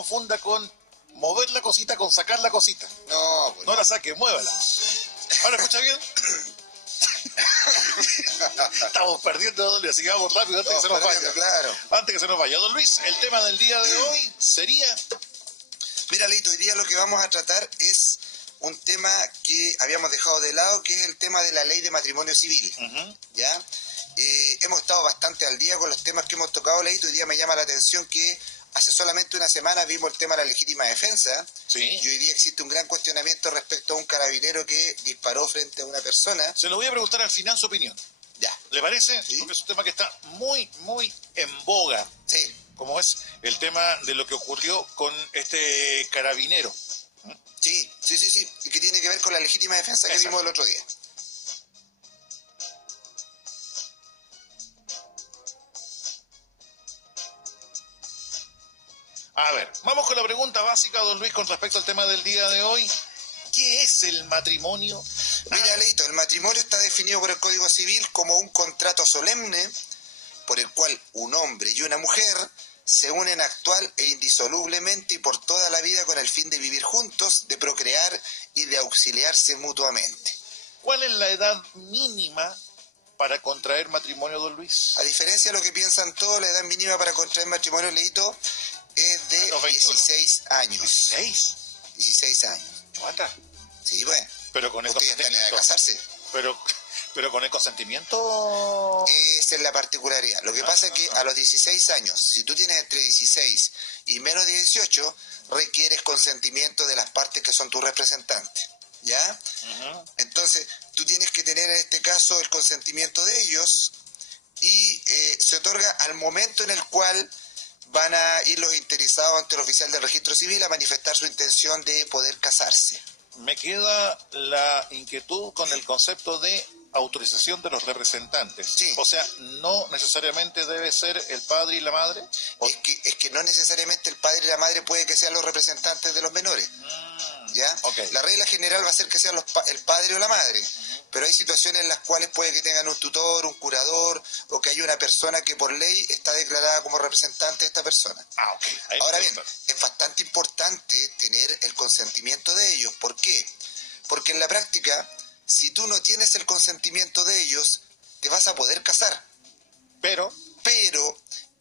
confunda con mover la cosita con sacar la cosita. No, pues No la saque, muévala. ¿Ahora escucha bien? Estamos perdiendo, don Luis, así que vamos rápido antes que se nos vaya. Claro. Antes que se nos vaya. Don Luis, el tema del día de hoy sería... Mira, Leito, hoy día lo que vamos a tratar es un tema que habíamos dejado de lado, que es el tema de la ley de matrimonio civil. ¿Ya? Hemos estado bastante al día con los temas que hemos tocado, Leito. Hoy día me llama la atención que hace solamente una semana vimos el tema de la legítima defensa. Sí. Y hoy día existe un gran cuestionamiento respecto a un carabinero que disparó frente a una persona. Se lo voy a preguntar al final su opinión. Ya. ¿Le parece? Sí. Porque es un tema que está muy, muy en boga. Sí. Como es el tema de lo que ocurrió con este carabinero. Sí. Y que tiene que ver con la legítima defensa que vimos el otro día. A ver, vamos con la pregunta básica, don Luis, con respecto al tema del día de hoy. ¿Qué es el matrimonio? Mira, Leito, el matrimonio está definido por el Código Civil como un contrato solemne por el cual un hombre y una mujer se unen actual e indisolublemente y por toda la vida con el fin de vivir juntos, de procrear y de auxiliarse mutuamente. ¿Cuál es la edad mínima para contraer matrimonio, don Luis? A diferencia de lo que piensan todos, la edad mínima para contraer matrimonio, Leito, es de 16 años. ¿16? 16 años. Chuata. Sí, bueno. Pero con el Usted ya está en edad de consentimiento. casarse. Pero con el consentimiento... Esa es la particularidad. Lo que pasa es que a los 16 años, si tú tienes entre 16 y menos de 18, requieres consentimiento de las partes que son tus representantes. ¿Ya? Entonces, tú tienes que tener en este caso el consentimiento de ellos y se otorga al momento en el cual van a ir los interesados ante el oficial del registro civil a manifestar su intención de poder casarse. Me queda la inquietud con el concepto de autorización de los representantes. Sí. O sea, no necesariamente debe ser el padre y la madre. Es que no necesariamente el padre y la madre puede que sean los representantes de los menores. ¿Ya? Okay. La regla general va a ser que sean el padre o la madre, pero hay situaciones en las cuales puede que tengan un tutor, un curador, o que haya una persona que por ley está declarada como representante de esta persona. Ahora bien, es bastante importante tener el consentimiento de ellos. ¿Por qué? Porque en la práctica, si tú no tienes el consentimiento de ellos, te vas a poder casar. Pero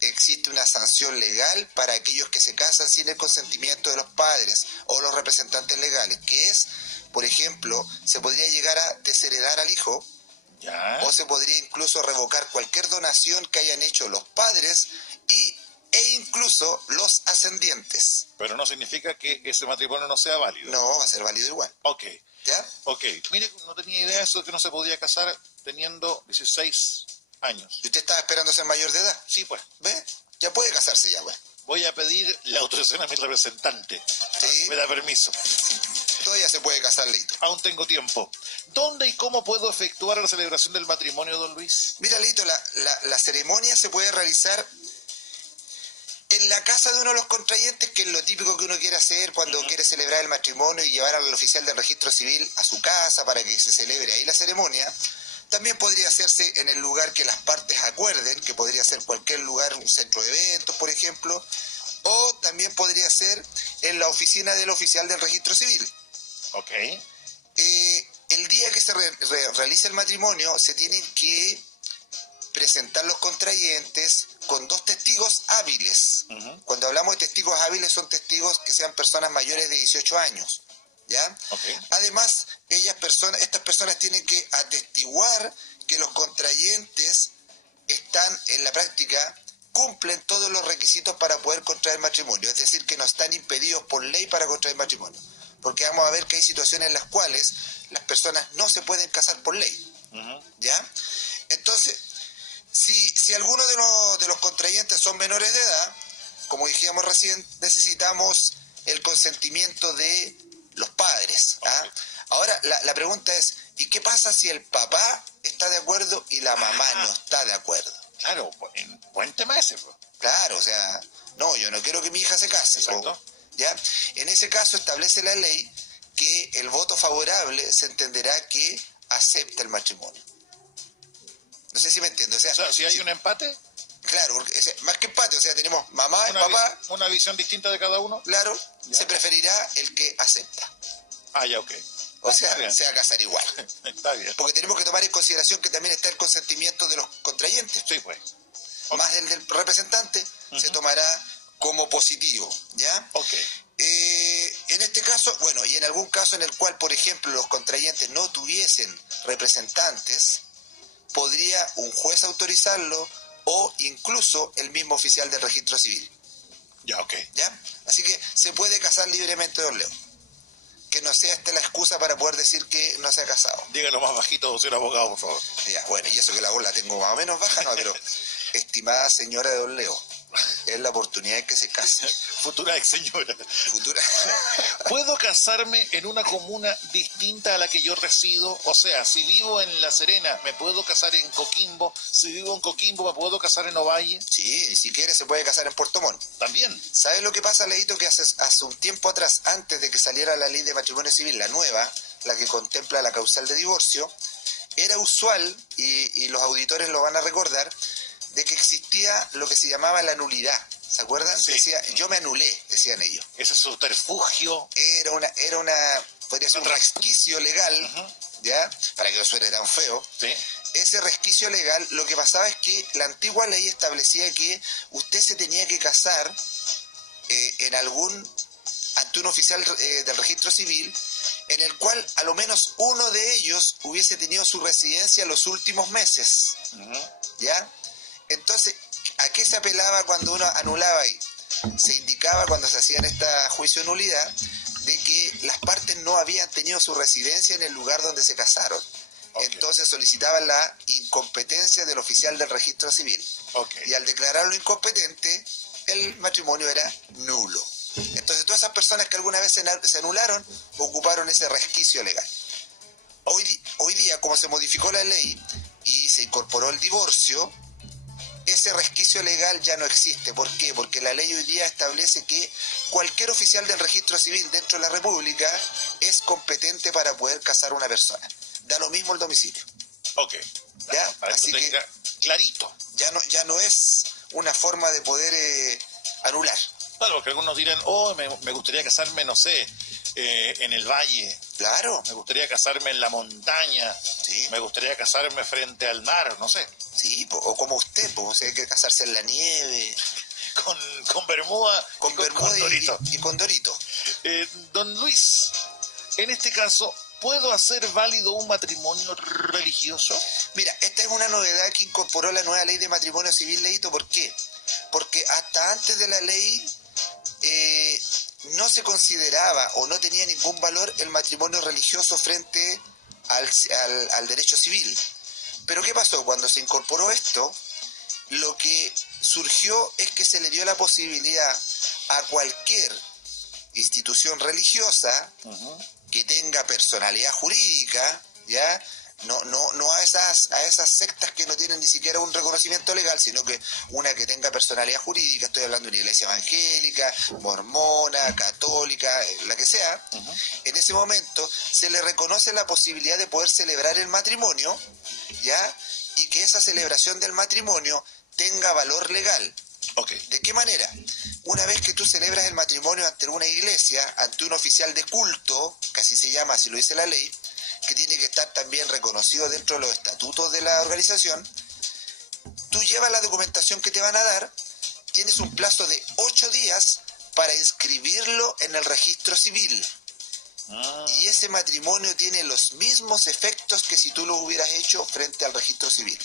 existe una sanción legal para aquellos que se casan sin el consentimiento de los padres o los representantes legales, que es, por ejemplo, se podría llegar a desheredar al hijo, ¿ya? O se podría incluso revocar cualquier donación que hayan hecho los padres e incluso los ascendientes. Pero no significa que ese matrimonio no sea válido. No, va a ser válido igual. Ok. ¿Ya? Ok. Mire, no tenía idea de eso, de que no se podía casar teniendo 16 años. ¿Y usted estaba esperando ser mayor de edad? Sí, pues. ¿Ve? Ya puede casarse ya, güey. Voy a pedir la autorización a mi representante. Sí. Me da permiso. Todavía se puede casar, Leito. Aún tengo tiempo. ¿Dónde y cómo puedo efectuar la celebración del matrimonio, don Luis? Mira, Leito, la ceremonia se puede realizar en la casa de uno de los contrayentes, que es lo típico que uno quiere hacer cuando quiere celebrar el matrimonio y llevar al oficial del registro civil a su casa para que se celebre ahí la ceremonia. También podría hacerse en el lugar que las partes acuerden, que podría ser cualquier lugar, un centro de eventos, por ejemplo, o también podría ser en la oficina del oficial del registro civil. Ok. El día que se realice el matrimonio se tienen que presentar los contrayentes con 2 testigos hábiles. Cuando hablamos de testigos hábiles, son testigos que sean personas mayores de 18 años. ¿Ya? Okay. Además, estas personas tienen que atestiguar que los contrayentes están en la práctica, cumplen todos los requisitos para poder contraer matrimonio, es decir, que no están impedidos por ley para contraer matrimonio, porque vamos a ver que hay situaciones en las cuales las personas no se pueden casar por ley. ¿Ya? Entonces, si alguno de los contrayentes son menores de edad, como dijimos recién, necesitamos el consentimiento de los padres. Okay. Ahora, la pregunta es, ¿y qué pasa si el papá está de acuerdo y la mamá no está de acuerdo? Claro, buen tema ese. Bro. Claro, o sea, no, yo no quiero que mi hija se case. Exacto. ¿Ya? En ese caso establece la ley que el voto favorable se entenderá que acepta el matrimonio. No sé si me entiendo. O sea, si hay un empate... Claro, porque más que empate, o sea, tenemos mamá y papá. Una visión distinta de cada uno. Claro, ¿Ya? Se preferirá el que acepta. Ah, ya, ok. O sea, se va a casar igual. Está bien. Porque tenemos que tomar en consideración que también está el consentimiento de los contrayentes. Sí, pues. Más el del representante se tomará como positivo, ¿ya? Ok. En este caso, bueno, y en algún caso en el cual, por ejemplo, los contrayentes no tuviesen representantes, podría un juez autorizarlo o incluso el mismo oficial del registro civil. Ya, ok. ¿Ya? Así que se puede casar libremente, don Leo. Que no sea esta la excusa para poder decir que no se ha casado. Dígalo más bajito, señor abogado, por favor. Ya, bueno, y eso que la voz la tengo más o menos baja, no, pero estimada señora de don Leo, es la oportunidad de que se case. Futura ex señora. Futura. ¿Puedo casarme en una comuna distinta a la que yo resido? O sea, si vivo en La Serena, ¿me puedo casar en Coquimbo? Si vivo en Coquimbo, ¿me puedo casar en Ovalle? Sí, si quiere se puede casar en Puerto Montt. También. ¿Sabe lo que pasa, Leito? Que hace un tiempo atrás, antes de que saliera la ley de matrimonio civil, la nueva, la que contempla la causal de divorcio, era usual, y los auditores lo van a recordar, de que existía lo que se llamaba la nulidad. ¿Se acuerdan? Sí. Decía, yo me anulé, decían ellos. Ese subterfugio. Podría ser un resquicio legal, ¿ya? Para que no suene tan feo. Sí. Ese resquicio legal, lo que pasaba es que la antigua ley establecía que usted se tenía que casar ante un oficial del registro civil, en el cual a lo menos uno de ellos hubiese tenido su residencia los últimos meses. ¿Ya? Entonces, ¿a qué se apelaba cuando uno anulaba ahí? Se indicaba cuando se hacían esta juicio de nulidad de que las partes no habían tenido su residencia en el lugar donde se casaron. Okay. Entonces solicitaban la incompetencia del oficial del registro civil. Okay. Y al declararlo incompetente, el matrimonio era nulo. Entonces todas esas personas que alguna vez se anularon, ocuparon ese resquicio legal. Hoy día, como se modificó la ley y se incorporó el divorcio, ese resquicio legal ya no existe. ¿Por qué? Porque la ley hoy día establece que cualquier oficial del registro civil dentro de la República es competente para poder casar a una persona. Da lo mismo el domicilio. Ok. ¿Ya? Así que clarito. Ya no es una forma de poder anular. Claro, porque algunos dirán, me gustaría casarme, no sé, en el valle. Claro. Me gustaría casarme en la montaña. Sí. Me gustaría casarme frente al mar, no sé. Sí, o como usted, pues, hay que casarse en la nieve. Con bermuda, con dorito. Y con dorito. Don Luis, en este caso, ¿puedo hacer válido un matrimonio religioso? Mira, esta es una novedad que incorporó la nueva ley de matrimonio civil, Leito. ¿Por qué? Porque hasta antes de la ley no se consideraba o no tenía ningún valor el matrimonio religioso frente al derecho civil. Pero ¿qué pasó? Cuando se incorporó esto, lo que surgió es que se le dio la posibilidad a cualquier institución religiosa que tenga personalidad jurídica, ¿ya? No a esas sectas que no tienen ni siquiera un reconocimiento legal, sino que una que tenga personalidad jurídica. Estoy hablando de una iglesia evangélica, mormona, católica, la que sea. En ese momento se le reconoce la posibilidad de poder celebrar el matrimonio, ¿ya? Y que esa celebración del matrimonio tenga valor legal. Okay. ¿De qué manera? Una vez que tú celebras el matrimonio ante una iglesia, ante un oficial de culto, que así se llama, así lo dice la ley, que tiene que estar también reconocido dentro de los estatutos de la organización, tú llevas la documentación que te van a dar, tienes un plazo de 8 días para inscribirlo en el registro civil. Y ese matrimonio tiene los mismos efectos que si tú lo hubieras hecho frente al registro civil.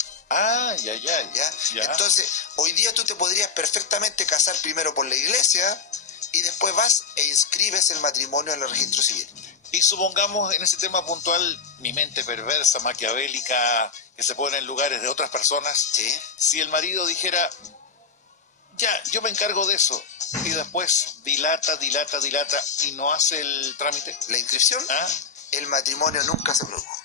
Ya. Entonces, hoy día tú te podrías perfectamente casar primero por la iglesia y después vas e inscribes el matrimonio en el registro civil. Y supongamos en ese tema puntual, mi mente perversa, maquiavélica, que se pone en lugares de otras personas. ¿Sí? Si el marido dijera, ya, yo me encargo de eso, y después dilata y no hace el trámite. ¿La inscripción? El matrimonio nunca se produjo.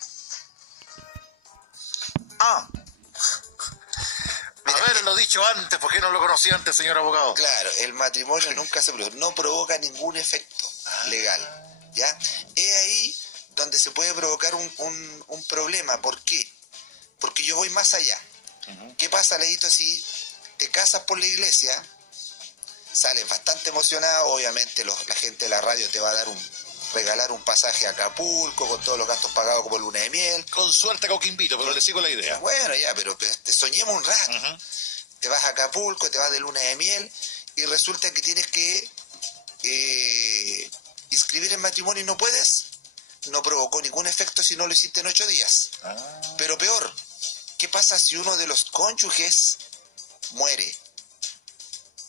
Haberlo dicho antes, ¿por qué no lo conocí antes, señor abogado? Claro, el matrimonio nunca se produjo, no provoca ningún efecto legal. ¿Ya? Es ahí donde se puede provocar un problema. ¿Por qué? Porque yo voy más allá. ¿Qué pasa, Leito, si te casas por la iglesia, sales bastante emocionado, obviamente la gente de la radio te va a regalar un pasaje a Acapulco con todos los gastos pagados como luna de miel. Con suerte a Coquimbito, pero le sigo la idea. Bueno, ya, pero te soñemos un rato. Te vas a Acapulco, te vas de luna de miel y resulta que tienes que inscribir el matrimonio y no puedes. No provocó ningún efecto si no lo hiciste en 8 días. Pero peor, ¿qué pasa si uno de los cónyuges muere?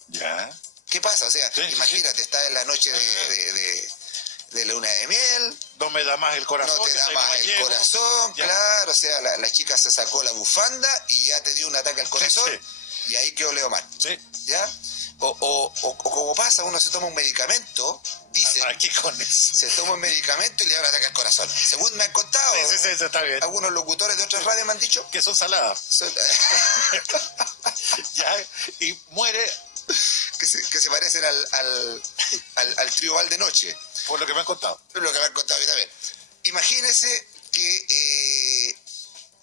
Ya. ¿Qué pasa? O sea, imagínate, estás en la noche de luna de miel. No me da más el corazón. No te da más el corazón, claro. O sea, la chica se sacó la bufanda y ya te dio un ataque al corazón. Y ahí quedó Leo mal. ¿Ya? O como pasa, uno se toma un medicamento, dicen, aquí con eso. Se toma un medicamento y le da un ataque al corazón. Según me han contado, sí, está bien. Algunos locutores de otras radios me han dicho que son saladas. Ya, y muere. Que se parecen al trío Val de Noche. Por lo que me han contado. Por lo que me han contado a mí también. Imagínese que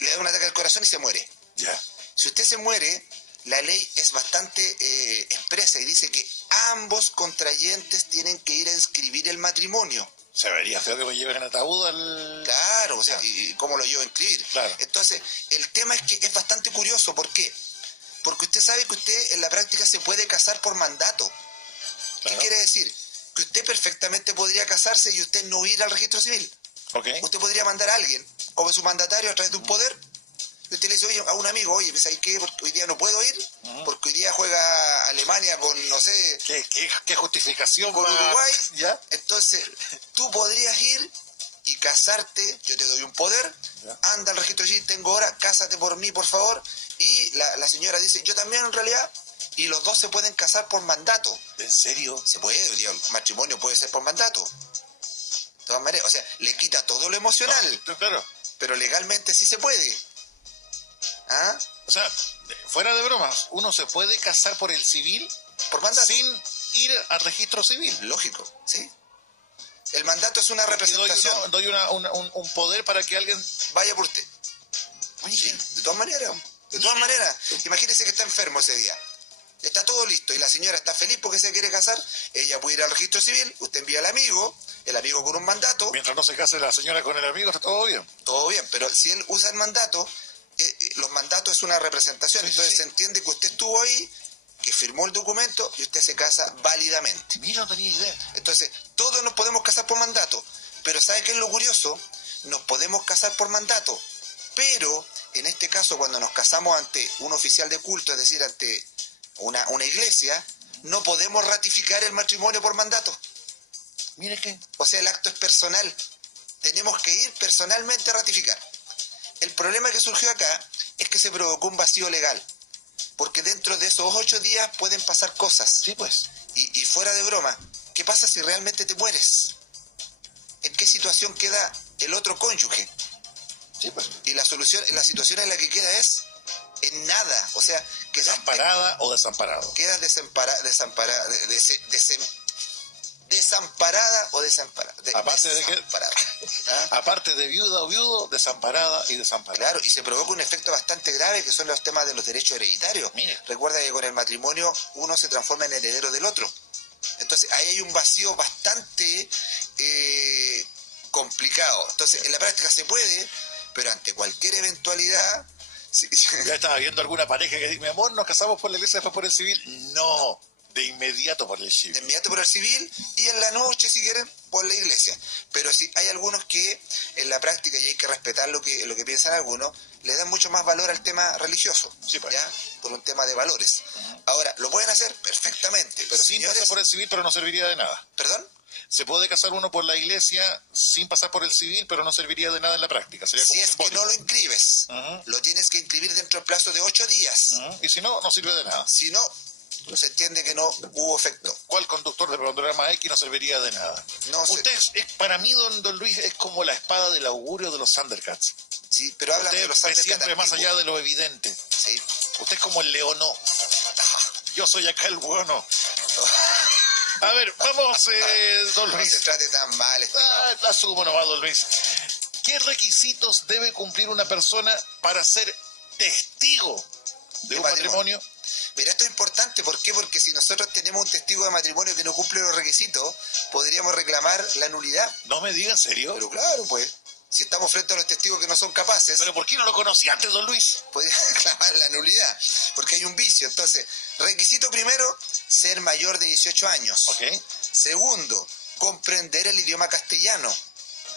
le da un ataque al corazón y se muere. Ya. Si usted se muere, la ley es bastante expresa y dice que ambos contrayentes tienen que ir a inscribir el matrimonio. Se vería feo que me lleven en ataúd al... Claro, o sea, ¿y cómo lo llevo a inscribir? Claro. Entonces, el tema es que es bastante curioso. ¿Por qué? Porque usted sabe que usted en la práctica se puede casar por mandato. Claro. ¿Qué quiere decir? Que usted perfectamente podría casarse y usted no ir al registro civil. Okay. Usted podría mandar a alguien como su mandatario a través de un poder. Y usted le dice, oye, a un amigo, oye, ¿sabes qué? Porque hoy día no puedo ir, porque hoy día juega Alemania con, no sé... ¿Qué justificación? Con Uruguay. ¿Ya? Entonces, tú podrías ir y casarte, yo te doy un poder, anda al registro civil, tengo hora, cásate por mí, por favor. Y la señora dice, yo también en realidad, y los dos se pueden casar por mandato. ¿En serio? Se puede, el matrimonio puede ser por mandato. De todas maneras, o sea, le quita todo lo emocional. No, claro. Pero legalmente sí se puede. ¿Ah? O sea, fuera de bromas, uno se puede casar por el civil por mandato sin ir al registro civil. Lógico, ¿sí? El mandato es una representación. Doy un poder para que alguien vaya por usted. Sí, de todas maneras. De todas maneras, imagínese que está enfermo ese día. Está todo listo y la señora está feliz porque se quiere casar. Ella puede ir al registro civil, usted envía al amigo, el amigo con un mandato. Mientras no se case la señora con el amigo, está todo bien. Todo bien, pero si él usa el mandato, los mandatos es una representación. Entonces se entiende que usted estuvo ahí, que firmó el documento y usted se casa válidamente. Mira, no tenía idea. Entonces, todos nos podemos casar por mandato. Pero ¿sabe qué es lo curioso? Nos podemos casar por mandato. Pero, en este caso, cuando nos casamos ante un oficial de culto, es decir, ante una iglesia, no podemos ratificar el matrimonio por mandato. Mire que... O sea, el acto es personal. Tenemos que ir personalmente a ratificar. El problema que surgió acá es que se provocó un vacío legal. Porque dentro de esos 8 días pueden pasar cosas. Sí, pues. Y fuera de broma, ¿qué pasa si realmente te mueres? ¿En qué situación queda el otro cónyuge? Sí, pues. Y la situación en la que queda es en nada. O sea, desamparada o desamparado. Quedas desamparada o desamparada. Aparte de que, aparte de viuda o viudo, desamparada y desamparada. Claro, y se provoca un efecto bastante grave que son los temas de los derechos hereditarios. Mire. Recuerda que con el matrimonio uno se transforma en heredero del otro. Entonces ahí hay un vacío bastante complicado. Entonces en la práctica se puede, pero ante cualquier eventualidad... Ya estaba viendo alguna pareja que dice, mi amor, nos casamos por la iglesia, después por el civil. No. De inmediato por el civil. De inmediato por el civil y en la noche, si quieren, por la iglesia. Pero sí, hay algunos que en la práctica, y hay que respetar lo que piensan algunos, le dan mucho más valor al tema religioso, sí, pues. ¿ya? Por un tema de valores. Ahora, ¿lo pueden hacer? Perfectamente. Pero sin señores, pasar por el civil, pero no serviría de nada. ¿Perdón? Se puede casar uno por la iglesia sin pasar por el civil, pero no serviría de nada en la práctica. Sería si es que no lo inscribes, lo tienes que inscribir dentro del plazo de 8 días. Y si no, no sirve de nada. Si no, se entiende que no hubo efecto. ¿Cuál conductor de programa X no serviría de nada? No sé. Usted para mí, don Luis, es como la espada del augurio de los Thundercats. Sí, pero habla de los Thundercats siempre más allá de lo evidente. Sí. Usted es como el leonó. Yo soy acá el bueno. A ver, vamos, don Luis. No se trate tan mal. La sumo nomás, don Luis. ¿Qué requisitos debe cumplir una persona para ser testigo de un matrimonio? Pero esto es importante, ¿por qué? Porque si nosotros tenemos un testigo de matrimonio que no cumple los requisitos, podríamos reclamar la nulidad. No me diga, ¿en serio? Pero claro, pues, si estamos frente a los testigos que no son capaces... ¿Pero por qué no lo conocí antes, don Luis? Podría reclamar la nulidad, porque hay un vicio. Entonces, requisito primero, ser mayor de 18 años. Ok. Segundo, comprender el idioma castellano.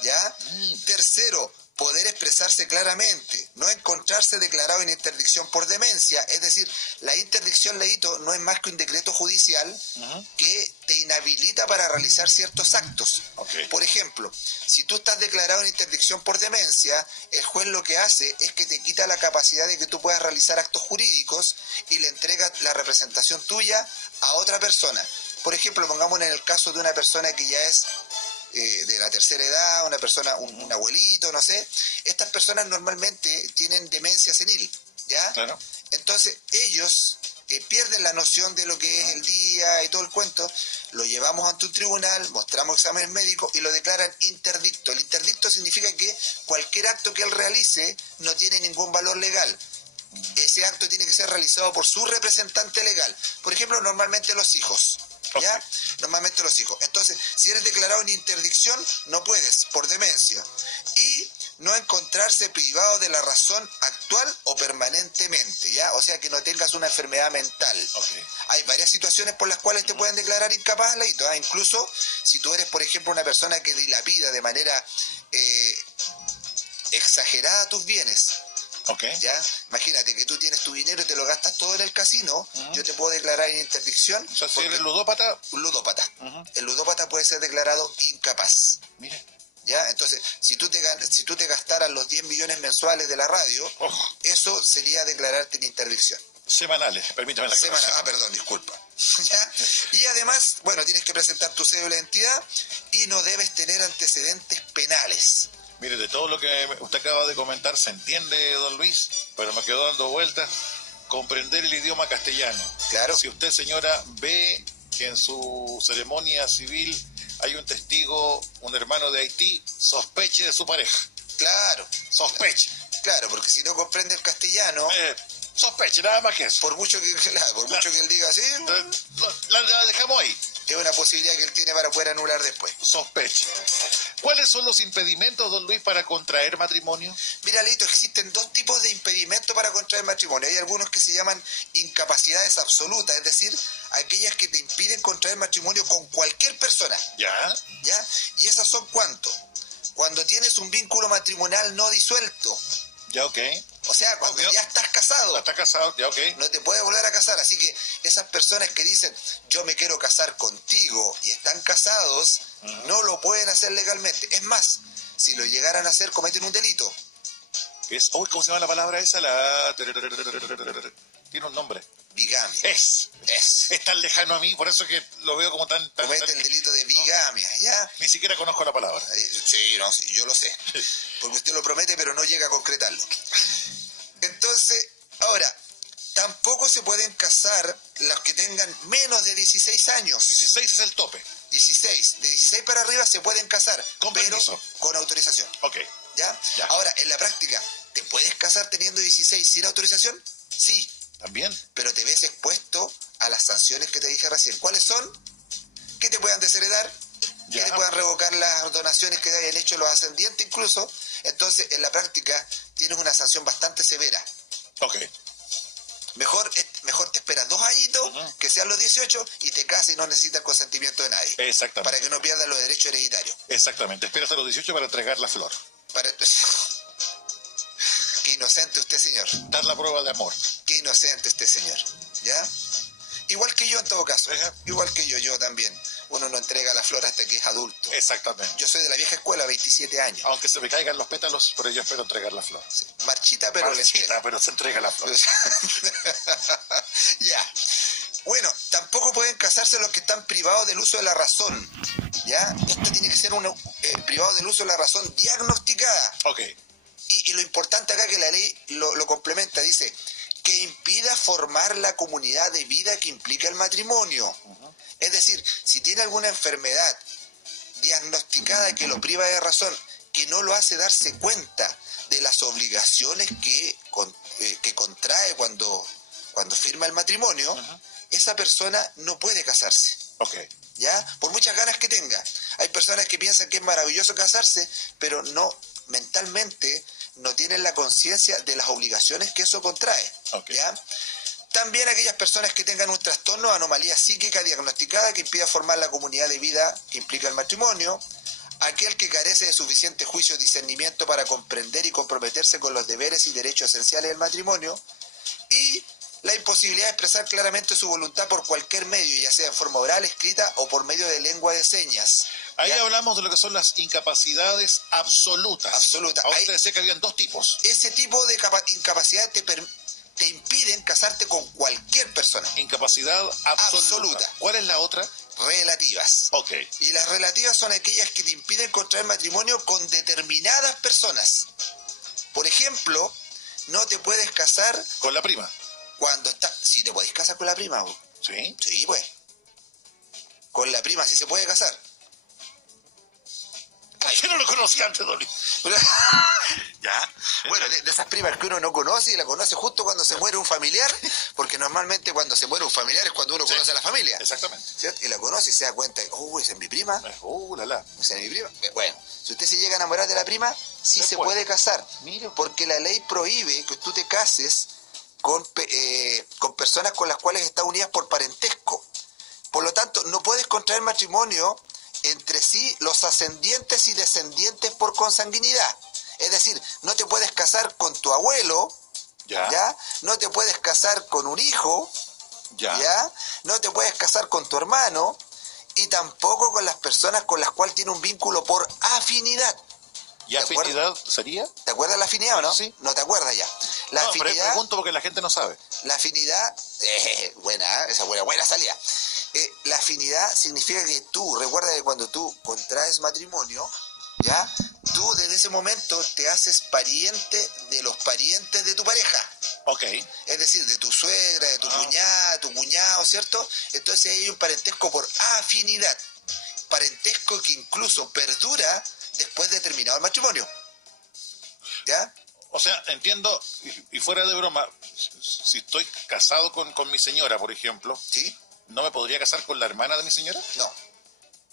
¿Ya? Tercero, poder expresarse claramente, no encontrarse declarado en interdicción por demencia. Es decir, la interdicción, Leito, no es más que un decreto judicial que te inhabilita para realizar ciertos actos. Okay. Por ejemplo, si tú estás declarado en interdicción por demencia, el juez lo que hace es que te quita la capacidad de que tú puedas realizar actos jurídicos y le entrega la representación tuya a otra persona. Por ejemplo, pongamos en el caso de una persona que ya es de la tercera edad, una persona, un abuelito, no sé. Estas personas normalmente tienen demencia senil, ¿ya? Claro. Entonces ellos pierden la noción de lo que es el día y todo el cuento. Lo llevamos ante un tribunal, mostramos exámenes médicos y lo declaran interdicto. El interdicto significa que cualquier acto que él realice no tiene ningún valor legal. Ese acto tiene que ser realizado por su representante legal. Por ejemplo, normalmente los hijos. ¿Ya? Okay. Normalmente los hijos. Entonces, si eres declarado en interdicción, no puedes, por demencia. Y no encontrarse privado de la razón actual o permanentemente, ¿ya? O sea, que no tengas una enfermedad mental. Okay. Hay varias situaciones por las cuales te pueden declarar incapaz, Leito, ¿eh? Incluso si tú eres, por ejemplo, una persona que dilapida de manera exagerada tus bienes. Okay. ¿Ya? Imagínate que tú tienes tu dinero y te lo gastas todo en el casino, yo te puedo declarar en interdicción. O sea, si eres ludópata. Un ludópata. El ludópata puede ser declarado incapaz. Mire. ¿Ya? Entonces, si tú te gastaras los 10 millones mensuales de la radio, eso sería declararte en interdicción. Semanales, permítame la aclaración. Perdón, disculpa. ¿Ya? Y además, bueno, tienes que presentar tu cédula de identidad y no debes tener antecedentes penales. Mire, de todo lo que usted acaba de comentar se entiende, don Luis, pero me quedó dando vueltas. Comprender el idioma castellano. Claro. Si usted, señora, ve que en su ceremonia civil hay un testigo, un hermano de Haití, sospeche de su pareja. Claro. Sospeche. Claro, porque si no comprende el castellano... sospeche, nada más que eso. Por mucho que él diga así... La dejamos ahí. Es una posibilidad que él tiene para poder anular después. Sospeche. ¿Cuáles son los impedimentos, don Luis, para contraer matrimonio? Mira, Leito, existen dos tipos de impedimentos para contraer matrimonio. Hay algunos que se llaman incapacidades absolutas, es decir, aquellas que te impiden contraer matrimonio con cualquier persona. ¿Ya? ¿Ya? ¿Y esas son cuánto? Cuando tienes un vínculo matrimonial no disuelto. Ya, ok. O sea, cuando ya estás casado. Estás casado, ya, ok. No te puedes volver a casar. Así que esas personas que dicen, yo me quiero casar contigo y están casados, no lo pueden hacer legalmente. Es más, si lo llegaran a hacer, cometen un delito. ¿Cómo se llama la palabra esa? Tiene un nombre. Bigamia. Es tan lejano a mí, por eso que lo veo como tan comete el delito de bigamia, ¿ya? Ni siquiera conozco la palabra. Sí, yo lo sé. Porque usted lo promete, pero no llega a concretarlo. Entonces, ahora, tampoco se pueden casar los que tengan menos de 16 años. 16 es el tope. 16. De 16 para arriba se pueden casar. Con permiso. Con autorización. Ok. ¿Ya? Ahora, en la práctica, ¿te puedes casar teniendo 16 sin autorización? Sí. ¿También? Pero te ves expuesto a las sanciones que te dije recién. ¿Cuáles son? Que te puedan desheredar, que te puedan revocar las donaciones que te hayan hecho los ascendientes incluso. Entonces, en la práctica, tienes una sanción bastante severa. Ok. Mejor te esperas 2 añitos, que sean los 18, y te casas y no necesitas el consentimiento de nadie. Exactamente. Para que no pierdas los derechos hereditarios. Exactamente. Esperas a los 18 para entregar la flor. Qué inocente usted, señor. Dar la prueba de amor. Qué inocente usted, señor. ¿Ya? Igual que yo en todo caso. Igual que yo también. Uno no entrega la flor hasta que es adulto. Exactamente. Yo soy de la vieja escuela, 27 años. Aunque se me caigan los pétalos, pero yo espero entregar la flor. Sí. Marchita, pero se entrega la flor. Ya. Bueno, tampoco pueden casarse los que están privados del uso de la razón. ¿Ya? Esto tiene que ser privado del uso de la razón diagnosticada. Ok. Y lo importante acá que la ley lo complementa, dice que impida formar la comunidad de vida que implica el matrimonio. Es decir, si tiene alguna enfermedad diagnosticada que lo priva de razón, que no lo hace darse cuenta de las obligaciones que contrae cuando cuando firma el matrimonio, esa persona no puede casarse. ¿Ya? Por muchas ganas que tenga. Hay personas que piensan que es maravilloso casarse, pero no, mentalmente, no tienen la conciencia de las obligaciones que eso contrae. ¿Ya? También aquellas personas que tengan un trastorno o anomalía psíquica diagnosticada que impida formar la comunidad de vida que implica el matrimonio. Aquel que carece de suficiente juicio o discernimiento para comprender y comprometerse con los deberes y derechos esenciales del matrimonio. Y la imposibilidad de expresar claramente su voluntad por cualquier medio, ya sea en forma oral, escrita o por medio de lengua de señas. Ahí hablamos de lo que son las incapacidades absolutas. Ahora te decía que habían dos tipos. Ese tipo de incapacidades te impiden casarte con cualquier persona. Incapacidad absoluta. ¿Cuál es la otra? Relativas. Y las relativas son aquellas que te impiden contraer matrimonio con determinadas personas. Por ejemplo, no te puedes casar con la prima. Si te podés casar con la prima, ¿vos? ¿Sí? Sí, pues. Con la prima sí se puede casar. Yo no lo conocía antes, Dolly. ¿Ya? Bueno, de esas primas que uno no conoce y la conoce justo cuando se muere un familiar, porque normalmente cuando se muere un familiar es cuando uno conoce a la familia. Exactamente. ¿Cierto? Y la conoce y se da cuenta, esa es mi prima. Esa es mi prima. Bueno, si usted se llega a enamorar de la prima, sí se puede casar. Porque la ley prohíbe que tú te cases con personas con las cuales están unidas por parentesco. Por lo tanto, no puedes contraer matrimonio entre sí los ascendientes y descendientes por consanguinidad. Es decir, no te puedes casar con tu abuelo, ¿ya? No te puedes casar con un hijo, ¿ya? No te puedes casar con tu hermano y tampoco con las personas con las cuales tiene un vínculo por afinidad. ¿Y afinidad sería? ¿Te acuerdas la afinidad o no? Sí. No te acuerdas ya. La afinidad, pero pregunto porque la gente no sabe. La afinidad, buena, esa buena salida. La afinidad significa que tú, recuerda que cuando tú contraes matrimonio, ¿ya? Tú desde ese momento te haces pariente de los parientes de tu pareja. Es decir, de tu suegra, de tu cuñada, tu cuñado, ¿cierto? Entonces hay un parentesco por afinidad. Parentesco que incluso perdura después de terminado el matrimonio. ¿Ya? O sea, entiendo, y fuera de broma, si estoy casado con mi señora, por ejemplo, ¿sí? ¿No me podría casar con la hermana de mi señora?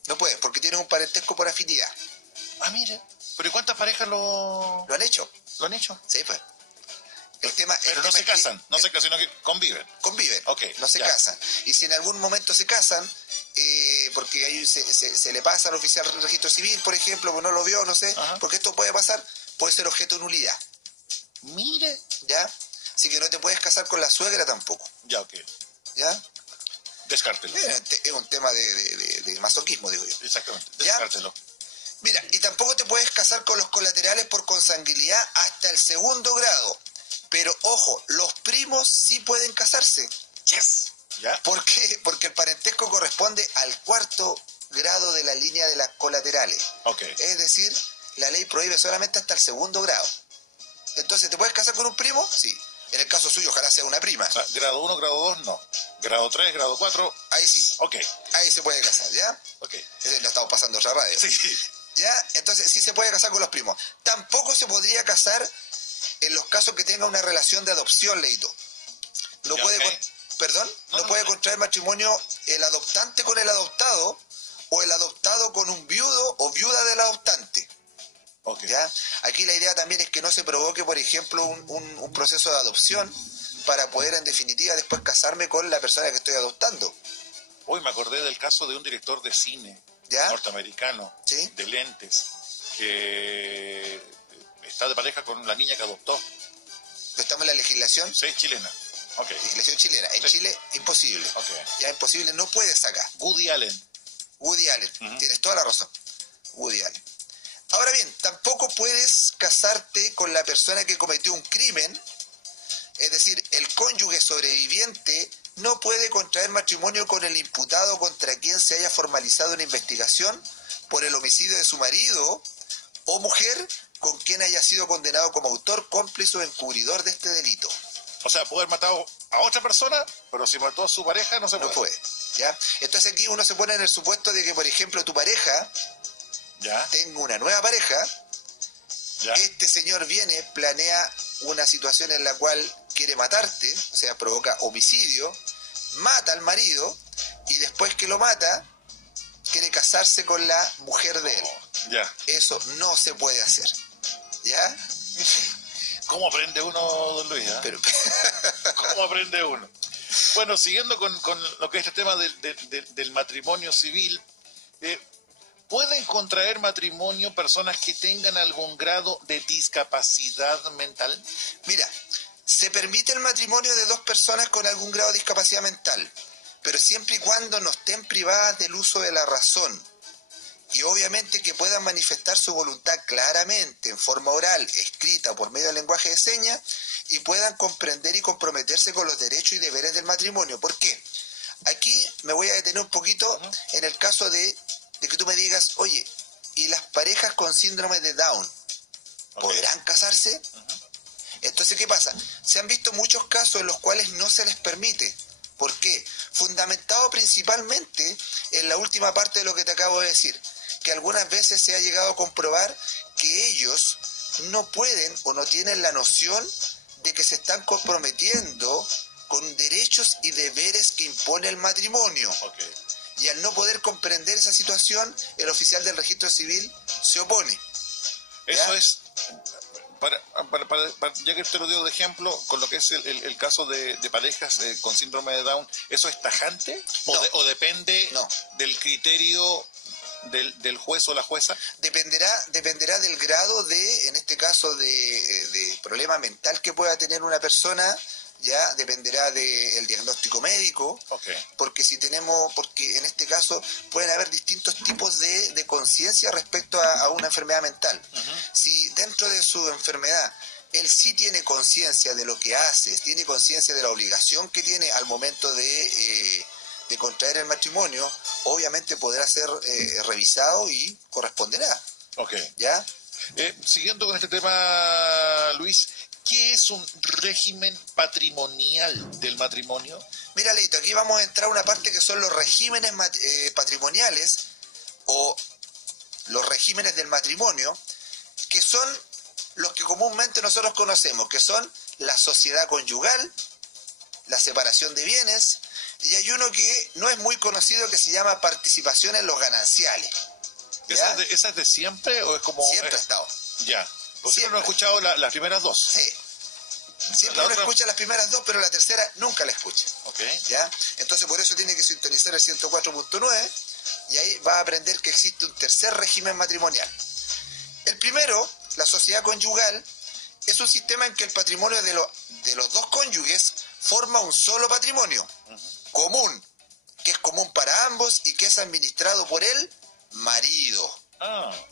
No puedes, porque tienes un parentesco por afinidad. Mire. ¿Pero y cuántas parejas lo han hecho? ¿Lo han hecho? Sí, pues. Pero no se casan, sino que conviven. Conviven, no se casan. Y si en algún momento se casan, porque ahí se le pasa al oficial del registro civil, por ejemplo, pues no lo vio, no sé, porque esto puede pasar, puede ser objeto de nulidad. Mire. ¿Ya? Así que no te puedes casar con la suegra tampoco. Ya, ¿Ya? Descártelo. Es un tema de masoquismo, digo yo. Exactamente, descártelo. Mira, y tampoco te puedes casar con los colaterales por consanguinidad hasta el 2º grado. Pero, ojo, los primos sí pueden casarse. Yes. ¿Ya? ¿Por qué? Porque el parentesco corresponde al 4º grado de la línea de las colaterales. Es decir, la ley prohíbe solamente hasta el 2º grado. Entonces, ¿te puedes casar con un primo? Sí. En el caso suyo, ojalá sea una prima. O sea, grado 1, grado 2, no. Grado 3, grado 4. Ahí sí. Ahí se puede casar, ¿ya? Lo estamos pasando otra radio. Sí. ¿Ya? Entonces sí se puede casar con los primos. Tampoco se podría casar en los casos que tenga una relación de adopción, Leito. No puede contraer matrimonio el adoptante con el adoptado o el adoptado con un viudo o viuda del adoptante. ¿Ya? Aquí la idea también es que no se provoque, por ejemplo, un proceso de adopción para poder en definitiva después casarme con la persona que estoy adoptando. Hoy me acordé del caso de un director de cine norteamericano, de lentes, que está de pareja con la niña que adoptó. ¿Estamos en la legislación? Sí, chilena. Legislación chilena. En Chile, imposible. Ya imposible, no puedes acá. Woody Allen. Tienes toda la razón. Woody Allen. Ahora bien, tampoco puedes casarte con la persona que cometió un crimen. Es decir, el cónyuge sobreviviente no puede contraer matrimonio con el imputado contra quien se haya formalizado una investigación por el homicidio de su marido o mujer con quien haya sido condenado como autor, cómplice o encubridor de este delito. O sea, puede haber matado a otra persona, pero si mató a su pareja no se puede. No puede, ¿ya? Entonces aquí uno se pone en el supuesto de que, por ejemplo, tu pareja tenga una nueva pareja. Este señor planea una situación en la cual quiere matarte, o sea, provoca homicidio, mata al marido y después que lo mata, quiere casarse con la mujer de él. Ya. Eso no se puede hacer. ¿Ya? ¿Cómo aprende uno, don Luis? Pero... ¿Cómo aprende uno? Bueno, siguiendo con lo que es el tema del matrimonio civil, ¿pueden contraer matrimonio personas que tengan algún grado de discapacidad mental? Mira, se permite el matrimonio de dos personas con algún grado de discapacidad mental, pero siempre y cuando no estén privadas del uso de la razón. Y obviamente que puedan manifestar su voluntad claramente, en forma oral, escrita o por medio del lenguaje de señas, y puedan comprender y comprometerse con los derechos y deberes del matrimonio. ¿Por qué? Aquí me voy a detener un poquito en el caso de que tú me digas, oye, ¿y las parejas con síndrome de Down podrán casarse? Entonces, ¿qué pasa? Se han visto muchos casos en los cuales no se les permite. ¿Por qué? Fundamentado principalmente en la última parte de lo que te acabo de decir, que algunas veces se ha llegado a comprobar que ellos no pueden o no tienen la noción de que se están comprometiendo con derechos y deberes que impone el matrimonio. Y al no poder comprender esa situación, el oficial del registro civil se opone. ¿Ya? Eso es, ya que te lo digo de ejemplo, con lo que es el caso de parejas con síndrome de Down, ¿eso es tajante? No. ¿O depende del criterio del juez o la jueza? Dependerá del grado de, en este caso, de problema mental que pueda tener una persona. Ya dependerá del diagnóstico médico, porque en este caso pueden haber distintos tipos de conciencia respecto a una enfermedad mental. Si dentro de su enfermedad él sí tiene conciencia de lo que hace, tiene conciencia de la obligación que tiene al momento de contraer el matrimonio, obviamente podrá ser revisado y corresponderá. ¿Ya? Siguiendo con este tema, Luis, ¿qué es un régimen patrimonial del matrimonio? Mira, Leito, aquí vamos a entrar a una parte que son los regímenes patrimoniales o los regímenes del matrimonio, que son los que comúnmente nosotros conocemos, que son la sociedad conyugal, la separación de bienes, y hay uno que no es muy conocido que se llama participación en los gananciales. ¿Esa es de siempre o es como...? Siempre ha estado. Ya. Porque siempre no he escuchado las primeras dos. Sí. Siempre uno escucha las primeras dos, pero la tercera nunca la escucha. ¿Ya? Entonces por eso tiene que sintonizar el 104.9 y ahí va a aprender que existe un tercer régimen matrimonial. El primero, la sociedad conyugal, es un sistema en que el patrimonio de los dos cónyuges forma un solo patrimonio común, que es común para ambos y que es administrado por el marido.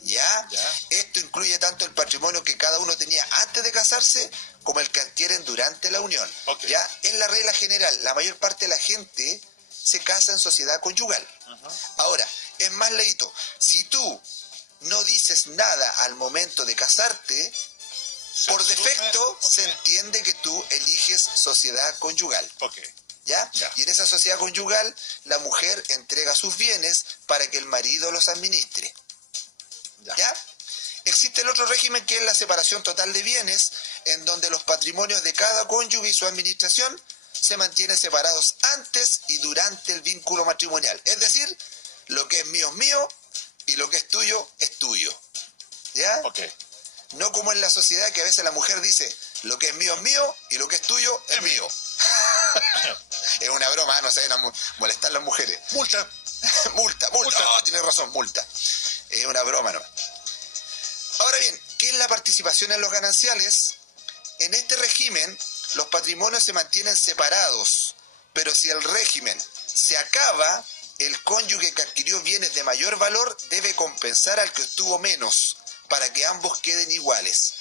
¿Ya? Esto incluye tanto el patrimonio que cada uno tenía antes de casarse como el que adquieren durante la unión. ¿Ya? Es la regla general. La mayor parte de la gente se casa en sociedad conyugal. Ahora, es más, Leito, si tú no dices nada al momento de casarte, por defecto se entiende que tú eliges sociedad conyugal. ¿Ya? Y en esa sociedad conyugal la mujer entrega sus bienes para que el marido los administre. ¿Ya? Existe el otro régimen que es la separación total de bienes, en donde los patrimonios de cada cónyuge y su administración se mantienen separados antes y durante el vínculo matrimonial. Es decir, lo que es mío y lo que es tuyo es tuyo. ¿Ya? No como en la sociedad que a veces la mujer dice, lo que es mío y lo que es tuyo es mío. Es una broma, no se vayan a molestar las mujeres. Multa. multa. Oh, tienes razón, multa. Es una broma, ¿no? Ahora bien, ¿qué es la participación en los gananciales? En este régimen, los patrimonios se mantienen separados, pero si el régimen se acaba, el cónyuge que adquirió bienes de mayor valor debe compensar al que obtuvo menos, para que ambos queden iguales.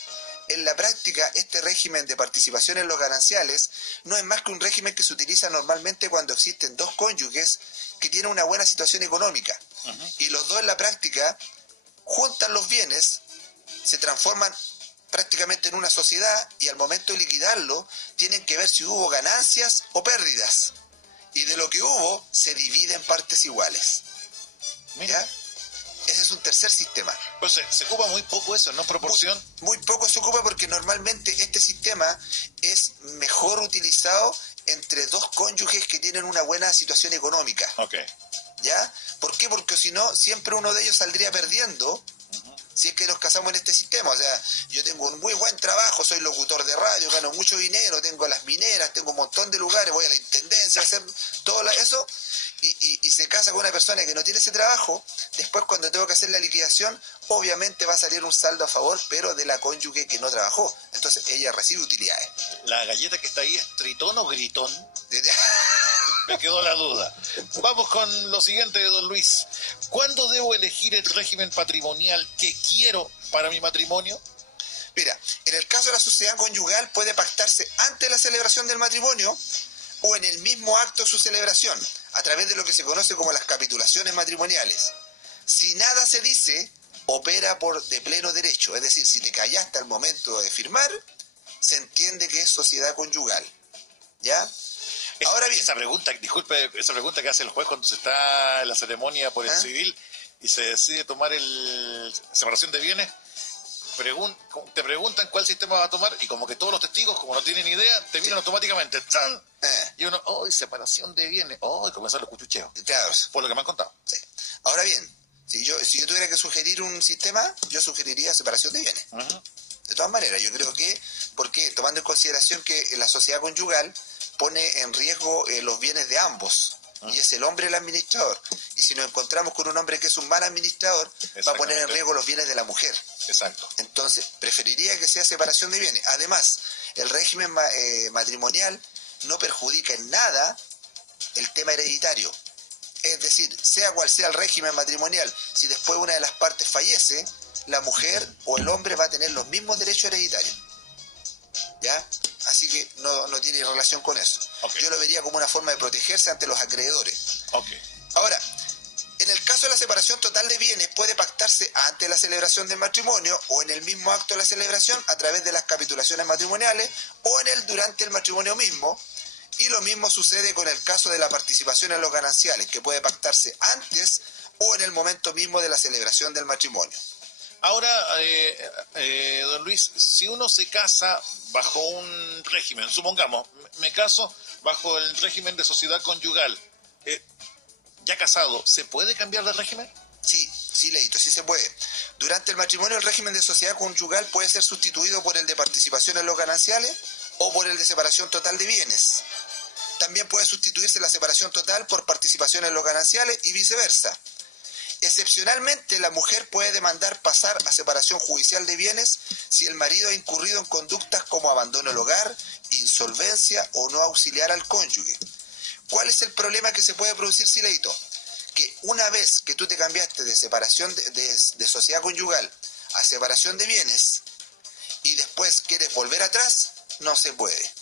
En la práctica, este régimen de participación en los gananciales no es más que un régimen que se utiliza normalmente cuando existen dos cónyuges que tienen una buena situación económica y los dos en la práctica juntan los bienes, se transforman prácticamente en una sociedad y al momento de liquidarlo tienen que ver si hubo ganancias o pérdidas y de lo que hubo se divide en partes iguales. Mira. Ese es un tercer sistema. Pues se ocupa muy poco eso, ¿no? Proporción. Muy poco se ocupa porque normalmente este sistema es mejor utilizado entre dos cónyuges que tienen una buena situación económica. Ok. ¿Ya? ¿Por qué? Porque si no, siempre uno de ellos saldría perdiendo si es que nos casamos en este sistema. O sea, yo tengo un muy buen trabajo, soy locutor de radio, gano mucho dinero, tengo las mineras, tengo un montón de lugares, voy a la intendencia a hacer todo eso, y se casa con una persona que no tiene ese trabajo. Después, cuando tengo que hacer la liquidación, obviamente va a salir un saldo a favor, pero de la cónyuge que no trabajó. Entonces, ella recibe utilidades. ¿La galleta que está ahí es tritón o gritón? Me quedó la duda. Vamos con lo siguiente, don Luis. ¿Cuándo debo elegir el régimen patrimonial que quiero para mi matrimonio? Mira, en el caso de la sociedad conyugal puede pactarse antes de la celebración del matrimonio o en el mismo acto de su celebración, a través de lo que se conoce como las capitulaciones matrimoniales. Si nada se dice, opera de pleno derecho, es decir, si te callaste al momento de firmar, se entiende que es sociedad conyugal. ¿Ya? Ahora bien, disculpe, esa pregunta que hace el juez cuando se está en la ceremonia por el civil y se decide tomar separación de bienes, te preguntan cuál sistema va a tomar y como que todos los testigos, como no tienen idea, te vienen automáticamente. ¡Tan! Y uno, separación de bienes, y comienzan los cuchucheos. Claro. Por lo que me han contado. Sí. Ahora bien, si yo tuviera que sugerir un sistema, yo sugeriría separación de bienes. De todas maneras, yo creo que, porque tomando en consideración que la sociedad conyugal pone en riesgo los bienes de ambos, y es el hombre el administrador, y si nos encontramos con un hombre que es un mal administrador, va a poner en riesgo los bienes de la mujer. Exacto. Entonces, preferiría que sea separación de bienes. Además, el régimen matrimonial no perjudica en nada el tema hereditario. Es decir, sea cual sea el régimen matrimonial, si después una de las partes fallece, la mujer o el hombre va a tener los mismos derechos hereditarios. ¿Ya? Así que no tiene relación con eso. Okay. Yo lo vería como una forma de protegerse ante los acreedores. Okay. Ahora, en el caso de la separación total de bienes, puede pactarse antes de la celebración del matrimonio o en el mismo acto de la celebración a través de las capitulaciones matrimoniales o durante el matrimonio mismo. Y lo mismo sucede con el caso de la participación en los gananciales, que puede pactarse antes o en el momento mismo de la celebración del matrimonio. Ahora, don Luis, si uno se casa bajo un régimen, supongamos, me caso bajo el régimen de sociedad conyugal, ya casado, ¿se puede cambiar de régimen? Sí, Leito, sí se puede. Durante el matrimonio, el régimen de sociedad conyugal puede ser sustituido por el de participación en los gananciales o por el de separación total de bienes. También puede sustituirse la separación total por participación en los gananciales y viceversa. Excepcionalmente, la mujer puede demandar pasar a separación judicial de bienes si el marido ha incurrido en conductas como abandono del hogar, insolvencia o no auxiliar al cónyuge. ¿Cuál es el problema que se puede producir, Sileito? Que una vez que tú te cambiaste de separación de sociedad conyugal a separación de bienes y después quieres volver atrás, no se puede.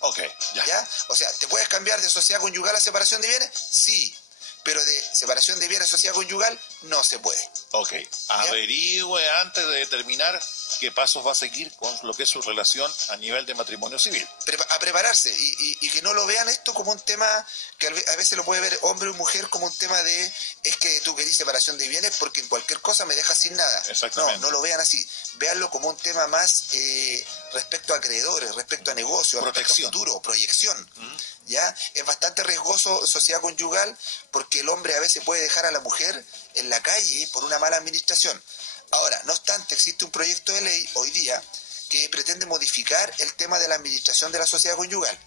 Ok, ¿Ya? O sea, ¿te puedes cambiar de sociedad conyugal a separación de bienes? Sí. Pero de separación de bienes a sociedad conyugal no se puede. Ok, averigüe antes de determinar qué pasos va a seguir con lo que es su relación a nivel de matrimonio civil. A prepararse y que no lo vean esto como un tema que a veces lo puede ver hombre o mujer como un tema de es que tú querís separación de bienes porque en cualquier cosa me dejas sin nada. Exactamente. No lo vean así. Véanlo como un tema más respecto a acreedores, respecto a negocios, respecto a futuro, proyección. ¿Ya? Es bastante riesgoso sociedad conyugal porque el hombre a veces puede dejar a la mujer en la calle por una mala administración. Ahora, no obstante, existe un proyecto de ley hoy día que pretende modificar el tema de la administración de la sociedad conyugal.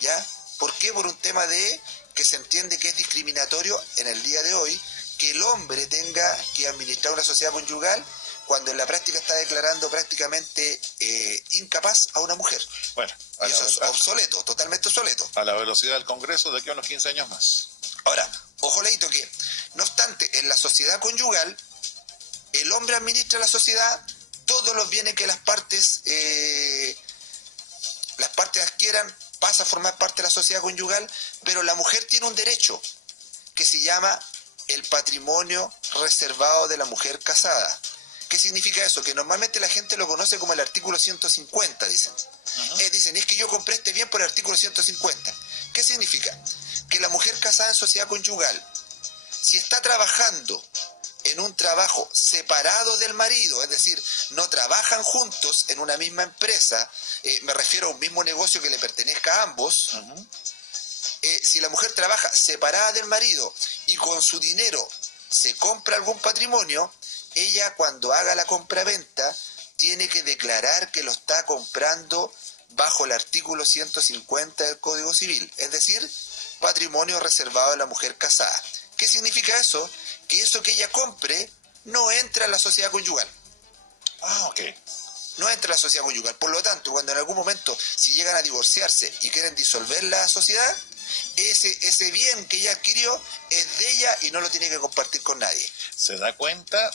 ¿Ya? ¿Por qué? Por un tema de que se entiende que es discriminatorio en el día de hoy que el hombre tenga que administrar una sociedad conyugal cuando en la práctica está declarando prácticamente incapaz a una mujer. Bueno, y eso es obsoleto, totalmente obsoleto. A la velocidad del Congreso de aquí a unos 15 años más. Ahora, ojo Leito que, no obstante, en la sociedad conyugal, el hombre administra la sociedad, todos los bienes que las partes adquieran pasa a formar parte de la sociedad conyugal, pero la mujer tiene un derecho que se llama el patrimonio reservado de la mujer casada. ¿Qué significa eso? Que normalmente la gente lo conoce como el artículo 150, dicen. Dicen, es que yo compré este bien por el artículo 150. ¿Qué significa? Que la mujer casada en sociedad conyugal, si está trabajando en un trabajo separado del marido, es decir, no trabajan juntos en una misma empresa, me refiero a un mismo negocio que le pertenezca a ambos, si la mujer trabaja separada del marido y con su dinero se compra algún patrimonio, ella cuando haga la compraventa tiene que declarar que lo está comprando bajo el artículo 150 del Código Civil, es decir, patrimonio reservado a la mujer casada. ¿Qué significa eso? Que eso que ella compre no entra en la sociedad conyugal. Ok. No entra en la sociedad conyugal. Por lo tanto, cuando en algún momento, si llegan a divorciarse y quieren disolver la sociedad, ese bien que ella adquirió es de ella y no lo tiene que compartir con nadie. Se da cuenta,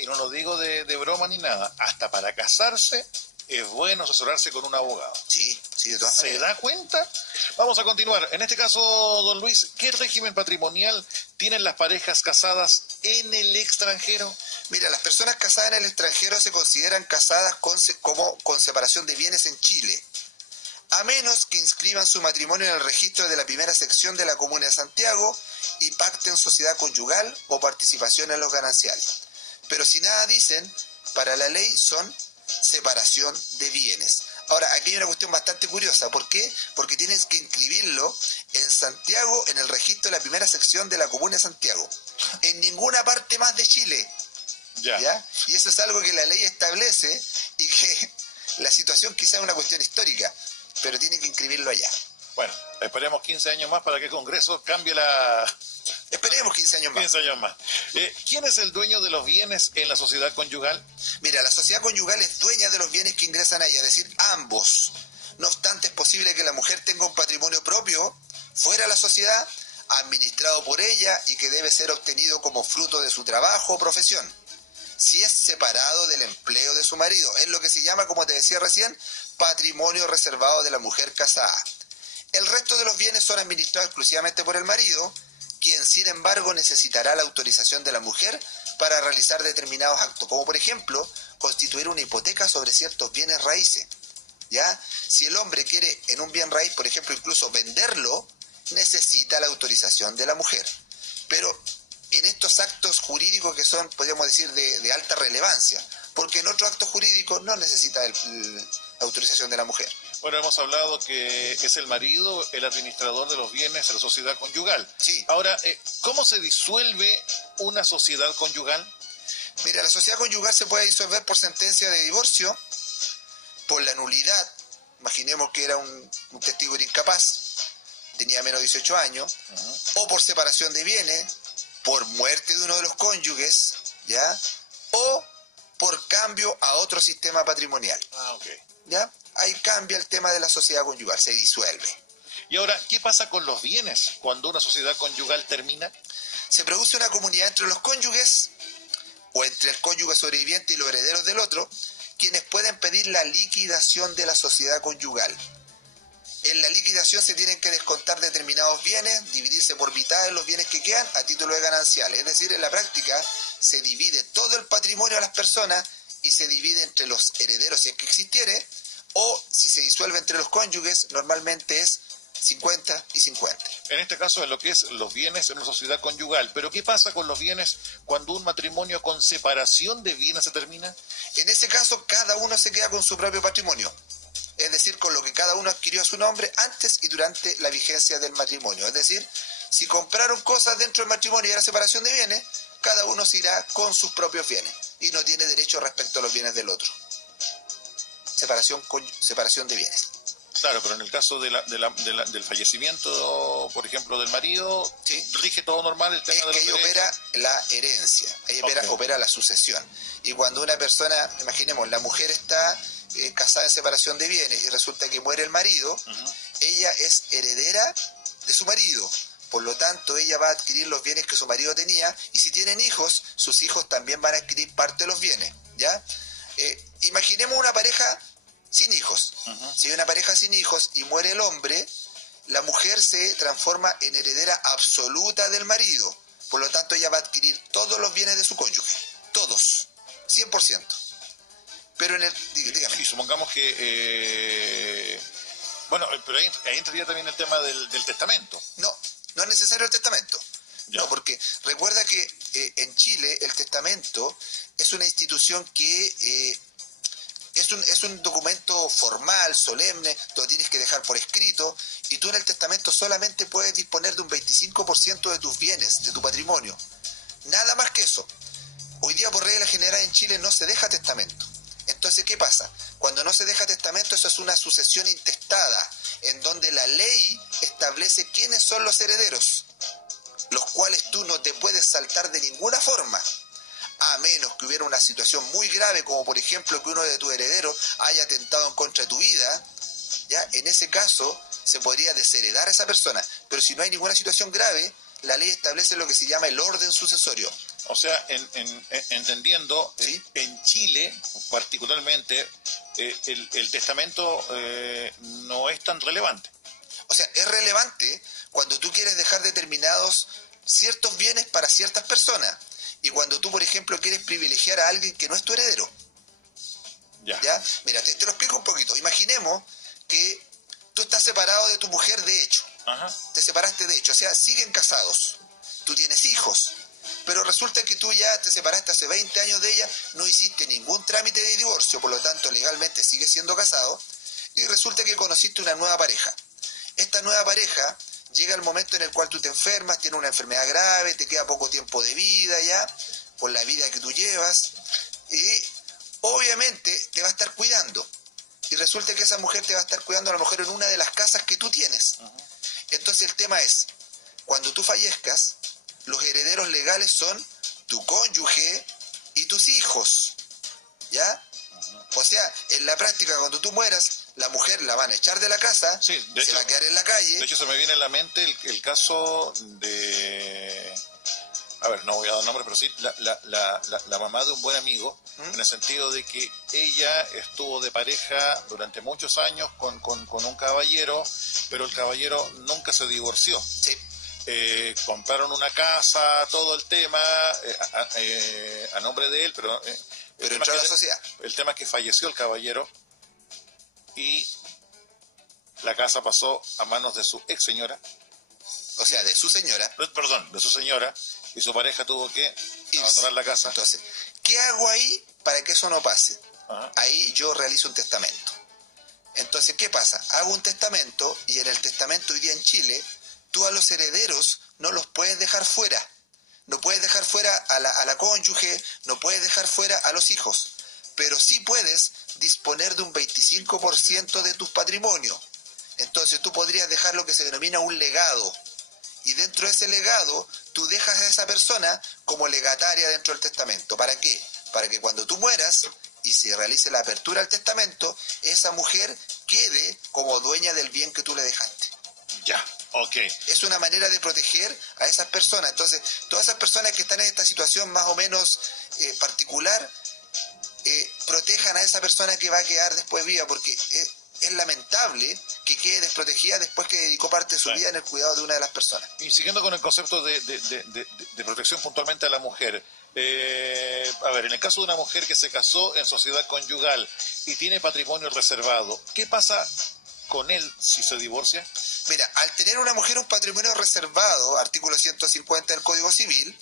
y no lo digo de broma ni nada, hasta para casarse es bueno asesorarse con un abogado. Sí, de todas maneras. ¿Se da cuenta? Vamos a continuar. En este caso, don Luis, ¿qué régimen patrimonial tienen las parejas casadas en el extranjero? Mira, las personas casadas en el extranjero se consideran casadas con separación de bienes en Chile, a menos que inscriban su matrimonio en el registro de la primera sección de la Comuna de Santiago y pacten sociedad conyugal o participación en los gananciales. Pero si nada dicen, para la ley son separación de bienes. Ahora, aquí hay una cuestión bastante curiosa. ¿Por qué? Porque tienes que inscribirlo en Santiago, en el registro de la primera sección de la Comuna de Santiago. En ninguna parte más de Chile. ¿Ya? Y eso es algo que la ley establece y que la situación quizá es una cuestión histórica, pero tiene que inscribirlo allá. Bueno, esperemos 15 años más para que el Congreso cambie la... Esperemos 15 años más. 15 años más. ¿Quién es el dueño de los bienes en la sociedad conyugal? Mira, la sociedad conyugal es dueña de los bienes que ingresan ahí, es decir, ambos. No obstante, es posible que la mujer tenga un patrimonio propio fuera de la sociedad, administrado por ella y que debe ser obtenido como fruto de su trabajo o profesión. Si es separado del empleo de su marido, es lo que se llama, como te decía recién, patrimonio reservado de la mujer casada. El resto de los bienes son administrados exclusivamente por el marido, quien sin embargo necesitará la autorización de la mujer para realizar determinados actos, como por ejemplo, constituir una hipoteca sobre ciertos bienes raíces. ¿Ya? Si el hombre quiere en un bien raíz, por ejemplo, incluso venderlo, necesita la autorización de la mujer. Pero en estos actos jurídicos que son, podríamos decir, de alta relevancia, porque en otros actos jurídicos no necesita la autorización de la mujer. Bueno, hemos hablado que es el marido el administrador de los bienes de la sociedad conyugal. Sí. Ahora, ¿cómo se disuelve una sociedad conyugal? Mira, la sociedad conyugal se puede disolver por sentencia de divorcio, por la nulidad. Imaginemos que era un testigo era incapaz, tenía menos de 18 años, o por separación de bienes, por muerte de uno de los cónyuges, ¿ya? O por cambio a otro sistema patrimonial. ¿Ya? Ahí cambia el tema de la sociedad conyugal, se disuelve. Y ahora, ¿qué pasa con los bienes cuando una sociedad conyugal termina? Se produce una comunidad entre los cónyuges, o entre el cónyuge sobreviviente y los herederos del otro, quienes pueden pedir la liquidación de la sociedad conyugal. En la liquidación se tienen que descontar determinados bienes, dividirse por mitad de los bienes que quedan a título de gananciales. Es decir, en la práctica se divide todo el patrimonio a las personas y se divide entre los herederos si es que existiere, o si se disuelve entre los cónyuges, normalmente es 50 y 50. En este caso es lo que es los bienes en una sociedad conyugal. Pero ¿qué pasa con los bienes cuando un matrimonio con separación de bienes se termina? En ese caso, cada uno se queda con su propio patrimonio. Es decir, con lo que cada uno adquirió a su nombre antes y durante la vigencia del matrimonio. Es decir, si compraron cosas dentro del matrimonio y la separación de bienes, cada uno se irá con sus propios bienes y no tiene derecho respecto a los bienes del otro. Separación de bienes. Claro, pero en el caso del fallecimiento, por ejemplo, del marido, ¿sí? Rige todo normal el tema de los derechos. Ahí opera la herencia, ahí opera la sucesión. Y cuando una persona, imaginemos, la mujer está casada en separación de bienes y resulta que muere el marido, ella es heredera de su marido. Por lo tanto, ella va a adquirir los bienes que su marido tenía, y si tienen hijos, sus hijos también van a adquirir parte de los bienes, ¿ya? Imaginemos una pareja sin hijos. Si hay una pareja sin hijos y muere el hombre, la mujer se transforma en heredera absoluta del marido. Por lo tanto, ella va a adquirir todos los bienes de su cónyuge. Todos. 100%. Pero en el... Dígame. Sí, supongamos que... bueno, pero ahí entraría también el tema del testamento. No es necesario el testamento. No, porque recuerda que en Chile el testamento es una institución que es un documento formal, solemne, lo tienes que dejar por escrito, y tú en el testamento solamente puedes disponer de un 25% de tus bienes, de tu patrimonio. Nada más que eso. Hoy día por regla general en Chile no se deja testamento. Entonces, ¿qué pasa? Cuando no se deja testamento, eso es una sucesión intestada, en donde la ley establece quiénes son los herederos, los cuales tú no te puedes saltar de ninguna forma, a menos que hubiera una situación muy grave, como por ejemplo que uno de tus herederos haya atentado en contra de tu vida, ¿ya? En ese caso se podría desheredar a esa persona, pero si no hay ninguna situación grave, la ley establece lo que se llama el orden sucesorio. O sea, entendiendo, ¿sí? En Chile particularmente el testamento no es tan relevante. O sea, es relevante cuando tú quieres dejar determinados ciertos bienes para ciertas personas y cuando tú, por ejemplo, quieres privilegiar a alguien que no es tu heredero. ¿Ya? Mira, te lo explico un poquito. Imaginemos que tú estás separado de tu mujer de hecho. Ajá. Te separaste de hecho, o sea, siguen casados. Tú tienes hijos, pero resulta que tú ya te separaste hace 20 años de ella, no hiciste ningún trámite de divorcio, por lo tanto legalmente sigues siendo casado, y resulta que conociste una nueva pareja. Esta nueva pareja llega el momento en el cual tú te enfermas, tienes una enfermedad grave, te queda poco tiempo de vida ya, por la vida que tú llevas, y obviamente te va a estar cuidando. Y resulta que esa mujer te va a estar cuidando a lo mejor en una de las casas que tú tienes. Entonces el tema es, cuando tú fallezcas, los herederos legales son tu cónyuge y tus hijos, ¿ya? O sea, en la práctica, cuando tú mueras, la mujer la van a echar de la casa, sí, se va a quedar en la calle. De hecho, se me viene a la mente el caso de... A ver, no voy a dar nombre, pero sí, la mamá de un buen amigo, en el sentido de que ella estuvo de pareja durante muchos años con un caballero, pero el caballero nunca se divorció. Sí. Compraron una casa, todo el tema, a nombre de él, pero entró a la sociedad. El tema es que falleció el caballero y la casa pasó a manos de su ex señora. O sea, de su señora. Perdón, de su señora, y su pareja tuvo que abandonar la casa. Entonces, ¿qué hago ahí para que eso no pase? Ajá. Ahí yo realizo un testamento. Entonces, ¿qué pasa? Hago un testamento y en el testamento hoy día en Chile, tú a los herederos no los puedes dejar fuera. No puedes dejar fuera a la cónyuge, no puedes dejar fuera a los hijos, pero sí puedes disponer de un 25% de tus patrimonios. Entonces tú podrías dejar lo que se denomina un legado. Y dentro de ese legado, tú dejas a esa persona como legataria dentro del testamento. ¿Para qué? Para que cuando tú mueras y se realice la apertura del testamento, esa mujer quede como dueña del bien que tú le dejaste. Ya, ok. Es una manera de proteger a esas personas. Entonces, todas esas personas que están en esta situación más o menos particular, protejan a esa persona que va a quedar después viva, porque es lamentable que quede desprotegida después que dedicó parte de su vida en el cuidado de una de las personas. Y siguiendo con el concepto de protección puntualmente a la mujer, a ver, en el caso de una mujer que se casó en sociedad conyugal y tiene patrimonio reservado, ¿qué pasa con él si se divorcia? Mira, al tener una mujer un patrimonio reservado, artículo 150 del Código Civil,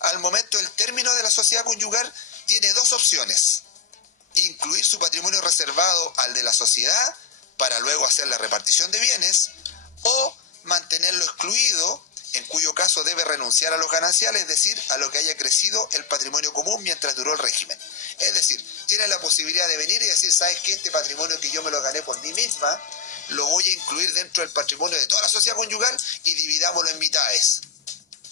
al momento del término de la sociedad conyugal tiene dos opciones: incluir su patrimonio reservado al de la sociedad para luego hacer la repartición de bienes, o mantenerlo excluido, en cuyo caso debe renunciar a los gananciales, es decir, a lo que haya crecido el patrimonio común mientras duró el régimen. Es decir, tiene la posibilidad de venir y decir, ¿sabes qué? Este patrimonio que yo me lo gané por mí misma, lo voy a incluir dentro del patrimonio de toda la sociedad conyugal y dividámoslo en mitades.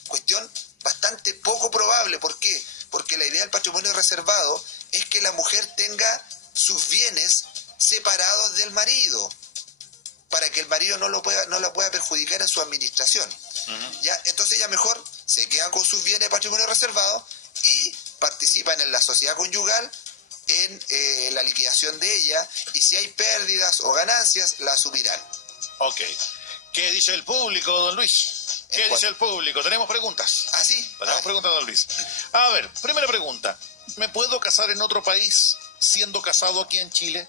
Cuestión bastante poco probable. ¿Por qué? Porque la idea del patrimonio reservado es que la mujer tenga sus bienes separados del marido, para que el marido no la pueda perjudicar en su administración. ¿Ya? Entonces ella mejor se queda con sus bienes de patrimonio reservado y participan en la sociedad conyugal, en la liquidación de ella, y si hay pérdidas o ganancias, la asumirán. Ok. ¿Qué dice el público, don Luis? ¿Qué dice el público? ¿Tenemos preguntas? ¿Ah, sí? Tenemos preguntas, don Luis. A ver, primera pregunta. ¿Me puedo casar en otro país siendo casado aquí en Chile?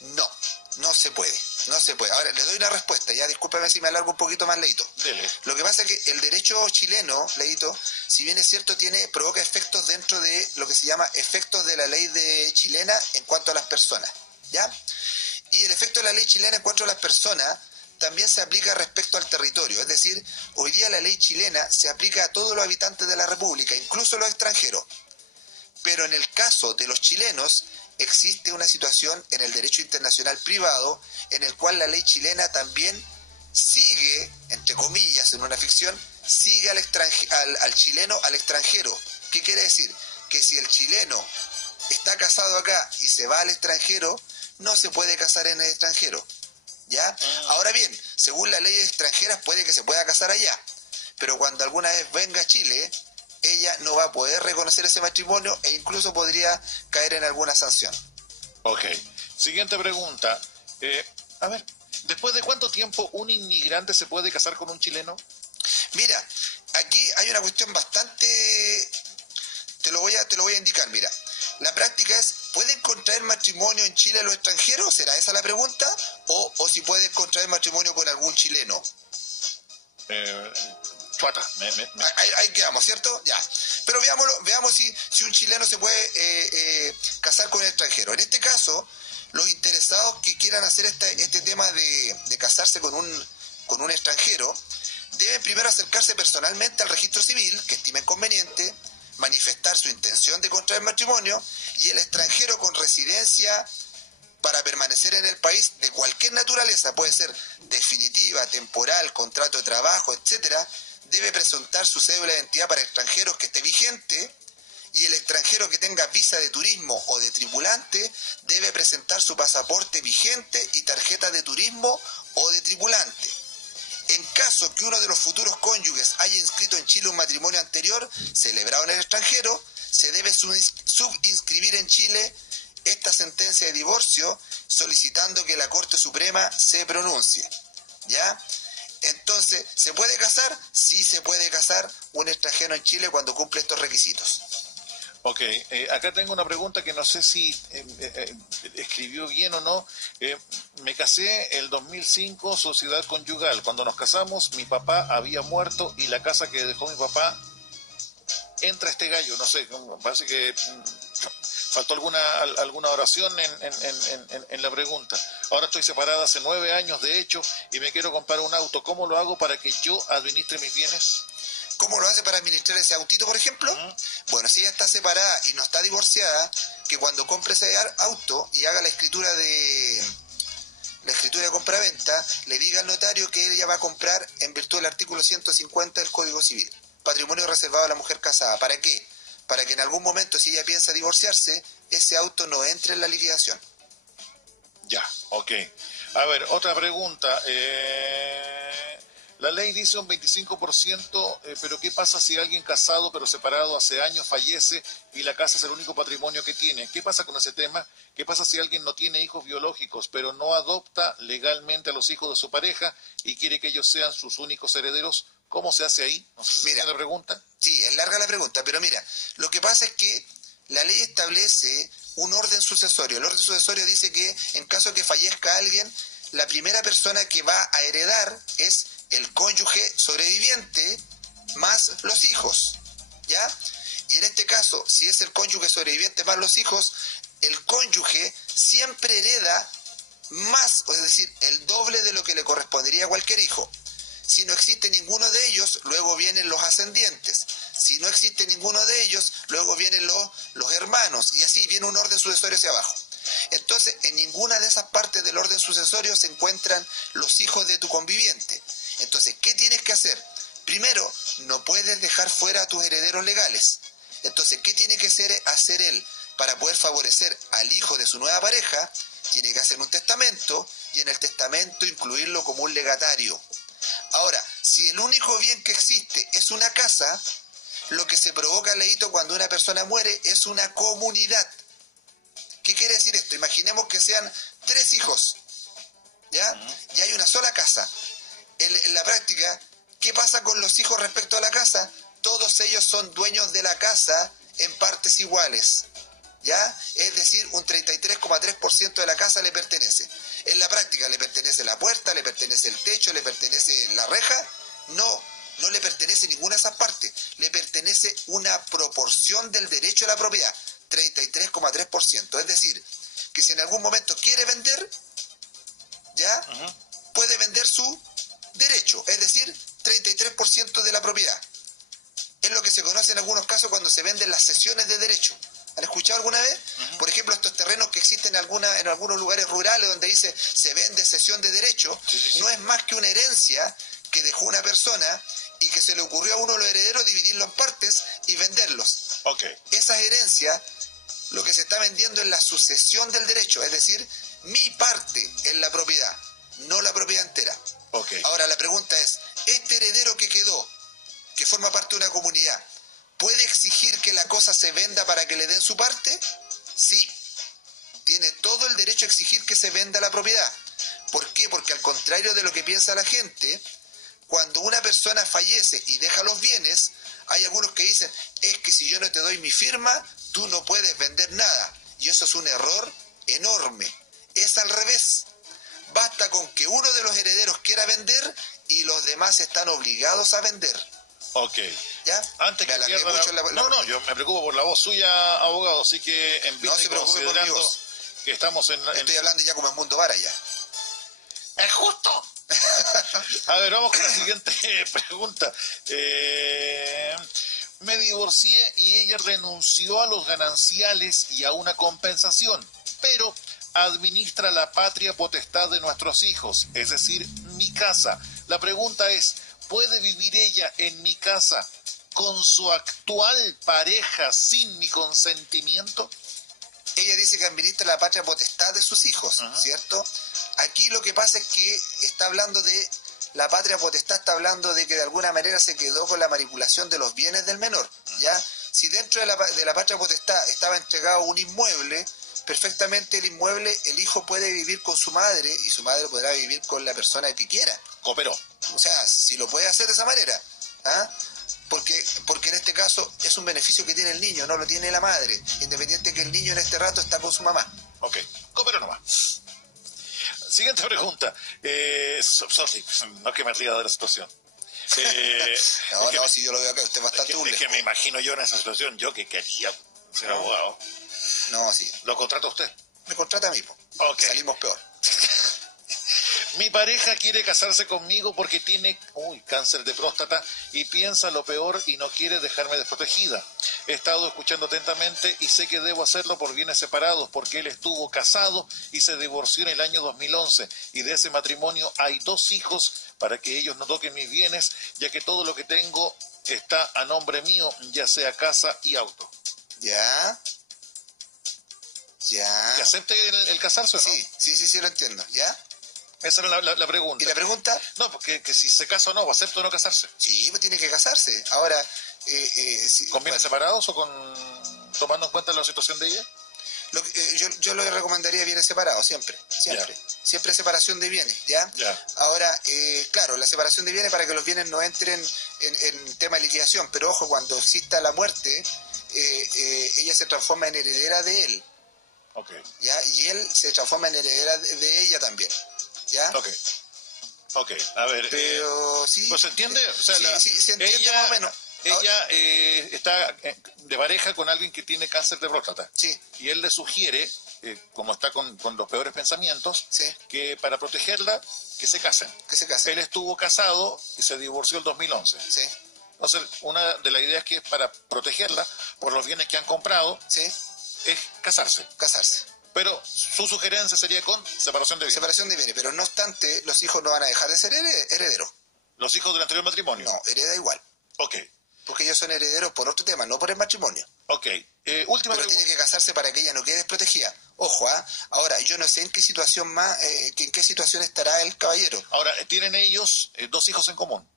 No, no se puede. No se puede. Ahora, le doy una respuesta, ya discúlpame si me alargo un poquito más, Leito. Dele. Lo que pasa es que el derecho chileno, Leito, si bien es cierto, provoca efectos dentro de lo que se llama efectos de la ley chilena en cuanto a las personas, ¿ya? Y el efecto de la ley chilena en cuanto a las personas también se aplica respecto al territorio. Es decir, hoy día la ley chilena se aplica a todos los habitantes de la República, incluso los extranjeros. Pero en el caso de los chilenos existe una situación en el derecho internacional privado en el cual la ley chilena también sigue, entre comillas, en una ficción, sigue al chileno al extranjero. ¿Qué quiere decir? Que si el chileno está casado acá y se va al extranjero, no se puede casar en el extranjero, ¿ya? Ahora bien, según las leyes extranjeras puede que se pueda casar allá, pero cuando alguna vez venga a Chile, ella no va a poder reconocer ese matrimonio e incluso podría caer en alguna sanción. Ok. Siguiente pregunta. A ver, ¿después de cuánto tiempo un inmigrante se puede casar con un chileno? Mira, aquí hay una cuestión bastante... Te lo voy a indicar, mira. La práctica es, ¿pueden contraer matrimonio en Chile los extranjeros? ¿Será esa la pregunta? ¿O si pueden contraer matrimonio con algún chileno? Chuata. Ahí quedamos, ¿cierto? Ya. Pero veamos si un chileno se puede casar con un extranjero. En este caso, los interesados que quieran hacer este tema de casarse con un extranjero, deben primero acercarse personalmente al registro civil, que estimen conveniente, manifestar su intención de contraer matrimonio, y el extranjero con residencia para permanecer en el país de cualquier naturaleza, puede ser definitiva, temporal, contrato de trabajo, etcétera, debe presentar su cédula de identidad para extranjeros que esté vigente, y el extranjero que tenga visa de turismo o de tripulante debe presentar su pasaporte vigente y tarjeta de turismo o de tripulante. En caso que uno de los futuros cónyuges haya inscrito en Chile un matrimonio anterior celebrado en el extranjero, se debe subinscribir en Chile esta sentencia de divorcio solicitando que la Corte Suprema se pronuncie, ¿ya? Entonces, ¿se puede casar? Sí se puede casar un extranjero en Chile cuando cumple estos requisitos. Ok, acá tengo una pregunta que no sé si escribió bien o no. Me casé el 2005, sociedad conyugal. Cuando nos casamos, mi papá había muerto y la casa que dejó mi papá entra este gallo. No sé, parece que faltó alguna oración en la pregunta. Ahora estoy separada hace 9 años, de hecho, y me quiero comprar un auto. ¿Cómo lo hago para que yo administre mis bienes? ¿Cómo lo hace para administrar ese autito, por ejemplo? Bueno, si ella está separada y no está divorciada, que cuando compre ese auto y haga la escritura de compraventa, le diga al notario que ella va a comprar en virtud del artículo 150 del Código Civil. Patrimonio reservado a la mujer casada. ¿Para qué? Para que en algún momento, si ella piensa divorciarse, ese auto no entre en la liquidación. Ya, ok. A ver, otra pregunta. La ley dice un 25%, pero ¿qué pasa si alguien casado pero separado hace años fallece y la casa es el único patrimonio que tiene? ¿Qué pasa con ese tema? ¿Qué pasa si alguien no tiene hijos biológicos pero no adopta legalmente a los hijos de su pareja y quiere que ellos sean sus únicos herederos? ¿Cómo se hace ahí? No sé si mira, la pregunta. Sí, es larga la pregunta, pero mira, lo que pasa es que la ley establece un orden sucesorio. El orden sucesorio dice que en caso de que fallezca alguien, la primera persona que va a heredar es el cónyuge sobreviviente más los hijos, ¿ya? Y en este caso, si es el cónyuge sobreviviente más los hijos, el cónyuge siempre hereda más, es decir, el doble de lo que le correspondería a cualquier hijo. Si no existe ninguno de ellos, luego vienen los ascendientes. Si no existe ninguno de ellos, luego vienen los hermanos. Y así viene un orden sucesorio hacia abajo. Entonces, en ninguna de esas partes del orden sucesorio se encuentran los hijos de tu conviviente. Entonces, ¿qué tienes que hacer? Primero, no puedes dejar fuera a tus herederos legales. Entonces, ¿qué tiene que hacer él para poder favorecer al hijo de su nueva pareja? Tiene que hacer un testamento y en el testamento incluirlo como un legatario. Ahora, si el único bien que existe es una casa, lo que se provoca, Leito, cuando una persona muere es una comunidad. ¿Qué quiere decir esto? Imaginemos que sean 3 hijos, ¿ya? Y hay una sola casa. En la práctica, ¿qué pasa con los hijos respecto a la casa? Todos ellos son dueños de la casa en partes iguales, ¿ya? Es decir, un 33,3% de la casa le pertenece. En la práctica le pertenece la puerta, le pertenece el techo, le pertenece la reja. No le pertenece ninguna de esas partes. Le pertenece una proporción del derecho a la propiedad, 33,3%. Es decir, que si en algún momento quiere vender, ¿ya? Puede vender su derecho, es decir, 33% de la propiedad. Es lo que se conoce en algunos casos cuando se venden las cesiones de derecho. ¿Han escuchado alguna vez? Por ejemplo, estos terrenos que existen en algunos lugares rurales donde dice se vende cesión de derecho, sí. No es más que una herencia que dejó una persona y que se le ocurrió a uno de los herederos dividirlo en partes y venderlos. Esas herencias, lo que se está vendiendo es la sucesión del derecho, es decir, mi parte en la propiedad, no la propiedad entera. Ahora la pregunta es, ¿este heredero que quedó, que forma parte de una comunidad, puede exigir que la cosa se venda para que le den su parte? Sí, tiene todo el derecho a exigir que se venda la propiedad. ¿Por qué? Porque al contrario de lo que piensa la gente, cuando una persona fallece y deja los bienes, hay algunos que dicen, es que si yo no te doy mi firma, tú no puedes vender nada. Y eso es un error enorme. Es al revés. Basta con que uno de los herederos quiera vender y los demás están obligados a vender. ¿Ya? Antes que pierda No, yo me preocupo por la voz suya, abogado, así que en vista no se preocupe por mi voz. Que estamos Estoy hablando ya como en Mundo Vara ya. ¡Es justo! A ver, vamos con la siguiente pregunta. Me divorcié y ella renunció a los gananciales y a una compensación, pero administra la patria potestad de nuestros hijos, es decir, mi casa. La pregunta es, ¿puede vivir ella en mi casa con su actual pareja sin mi consentimiento? Ella dice que administra la patria potestad de sus hijos, ¿cierto? Aquí lo que pasa es que está hablando de la patria potestad, está hablando de que de alguna manera se quedó con la manipulación de los bienes del menor, ¿ya? Si dentro de la patria potestad estaba entregado un inmueble, perfectamente el inmueble, el hijo puede vivir con su madre y su madre podrá vivir con la persona que quiera. Cooperó. O sea, si lo puede hacer de esa manera, ¿ah? Porque en este caso es un beneficio que tiene el niño, no lo tiene la madre, independiente que el niño en este rato está con su mamá. Cooperó nomás. Siguiente pregunta. Sorry, no que me ría de la situación. Si yo lo veo acá, usted es bastante es que me imagino yo en esa situación, yo que quería ser abogado. No, sí. ¿Lo contrata usted? Me contrata a mí, salimos peor. Mi pareja quiere casarse conmigo porque tiene cáncer de próstata y piensa lo peor y no quiere dejarme desprotegida. He estado escuchando atentamente y sé que debo hacerlo por bienes separados porque él estuvo casado y se divorció en el año 2011 y de ese matrimonio hay 2 hijos para que ellos no toquen mis bienes, ya que todo lo que tengo está a nombre mío, ya sea casa y auto. ¿Ya? ¿Que acepte el casarse o no? Sí, lo entiendo. ¿Ya? Esa era la pregunta. ¿Y la pregunta? No, porque que si se casa o no, ¿acepta o no casarse? Sí, pues tiene que casarse. Ahora... ¿Con bienes separados o tomando en cuenta la situación de ella? Yo lo recomendaría bienes separados, siempre. Siempre separación de bienes, ¿ya? Ahora, claro, la separación de bienes para que los bienes no entren en tema de liquidación, pero ojo, cuando exista la muerte, ella se transforma en heredera de él. ¿Ya? Y él se transforma en heredera de ella también, ¿ya? A ver, pero sí. ¿Pues se entiende? O sea, se entiende más o menos. Ella está de pareja con alguien que tiene cáncer de próstata. Sí. Y él le sugiere, como está con los peores pensamientos, que para protegerla, que se casen. Él estuvo casado y se divorció en 2011. Sí. Entonces, una de las ideas que es para protegerla por los bienes que han comprado es casarse. Pero su sugerencia sería con separación de bienes. Separación de bienes, pero no obstante, los hijos no van a dejar de ser herederos. ¿Los hijos del anterior matrimonio? No, hereda igual. Porque ellos son herederos por otro tema, no por el matrimonio. Última Pero tiene que casarse para que ella no quede desprotegida. Ojo, Ahora, yo no sé en qué situación en qué situación estará el caballero. Ahora, ¿tienen ellos 2 hijos en común?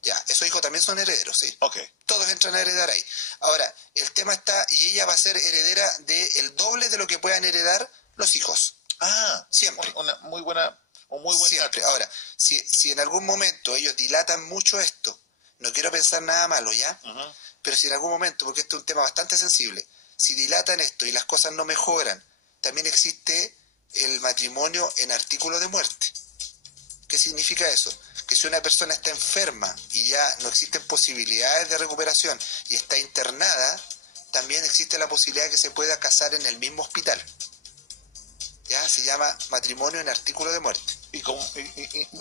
Ya, esos hijos también son herederos, sí. Todos entran a heredar ahí. Ahora, el tema está, y ella va a ser heredera del doble de lo que puedan heredar los hijos. Siempre. Una muy buena, o muy buen siempre. dato. Ahora, si en algún momento ellos dilatan mucho esto, no quiero pensar nada malo, ¿ya? Pero si en algún momento, porque esto es un tema bastante sensible, si dilatan esto y las cosas no mejoran, también existe el matrimonio en artículo de muerte. ¿Qué significa eso? Que si una persona está enferma y ya no existen posibilidades de recuperación y está internada, también existe la posibilidad de que se pueda casar en el mismo hospital. Ya se llama matrimonio en artículo de muerte.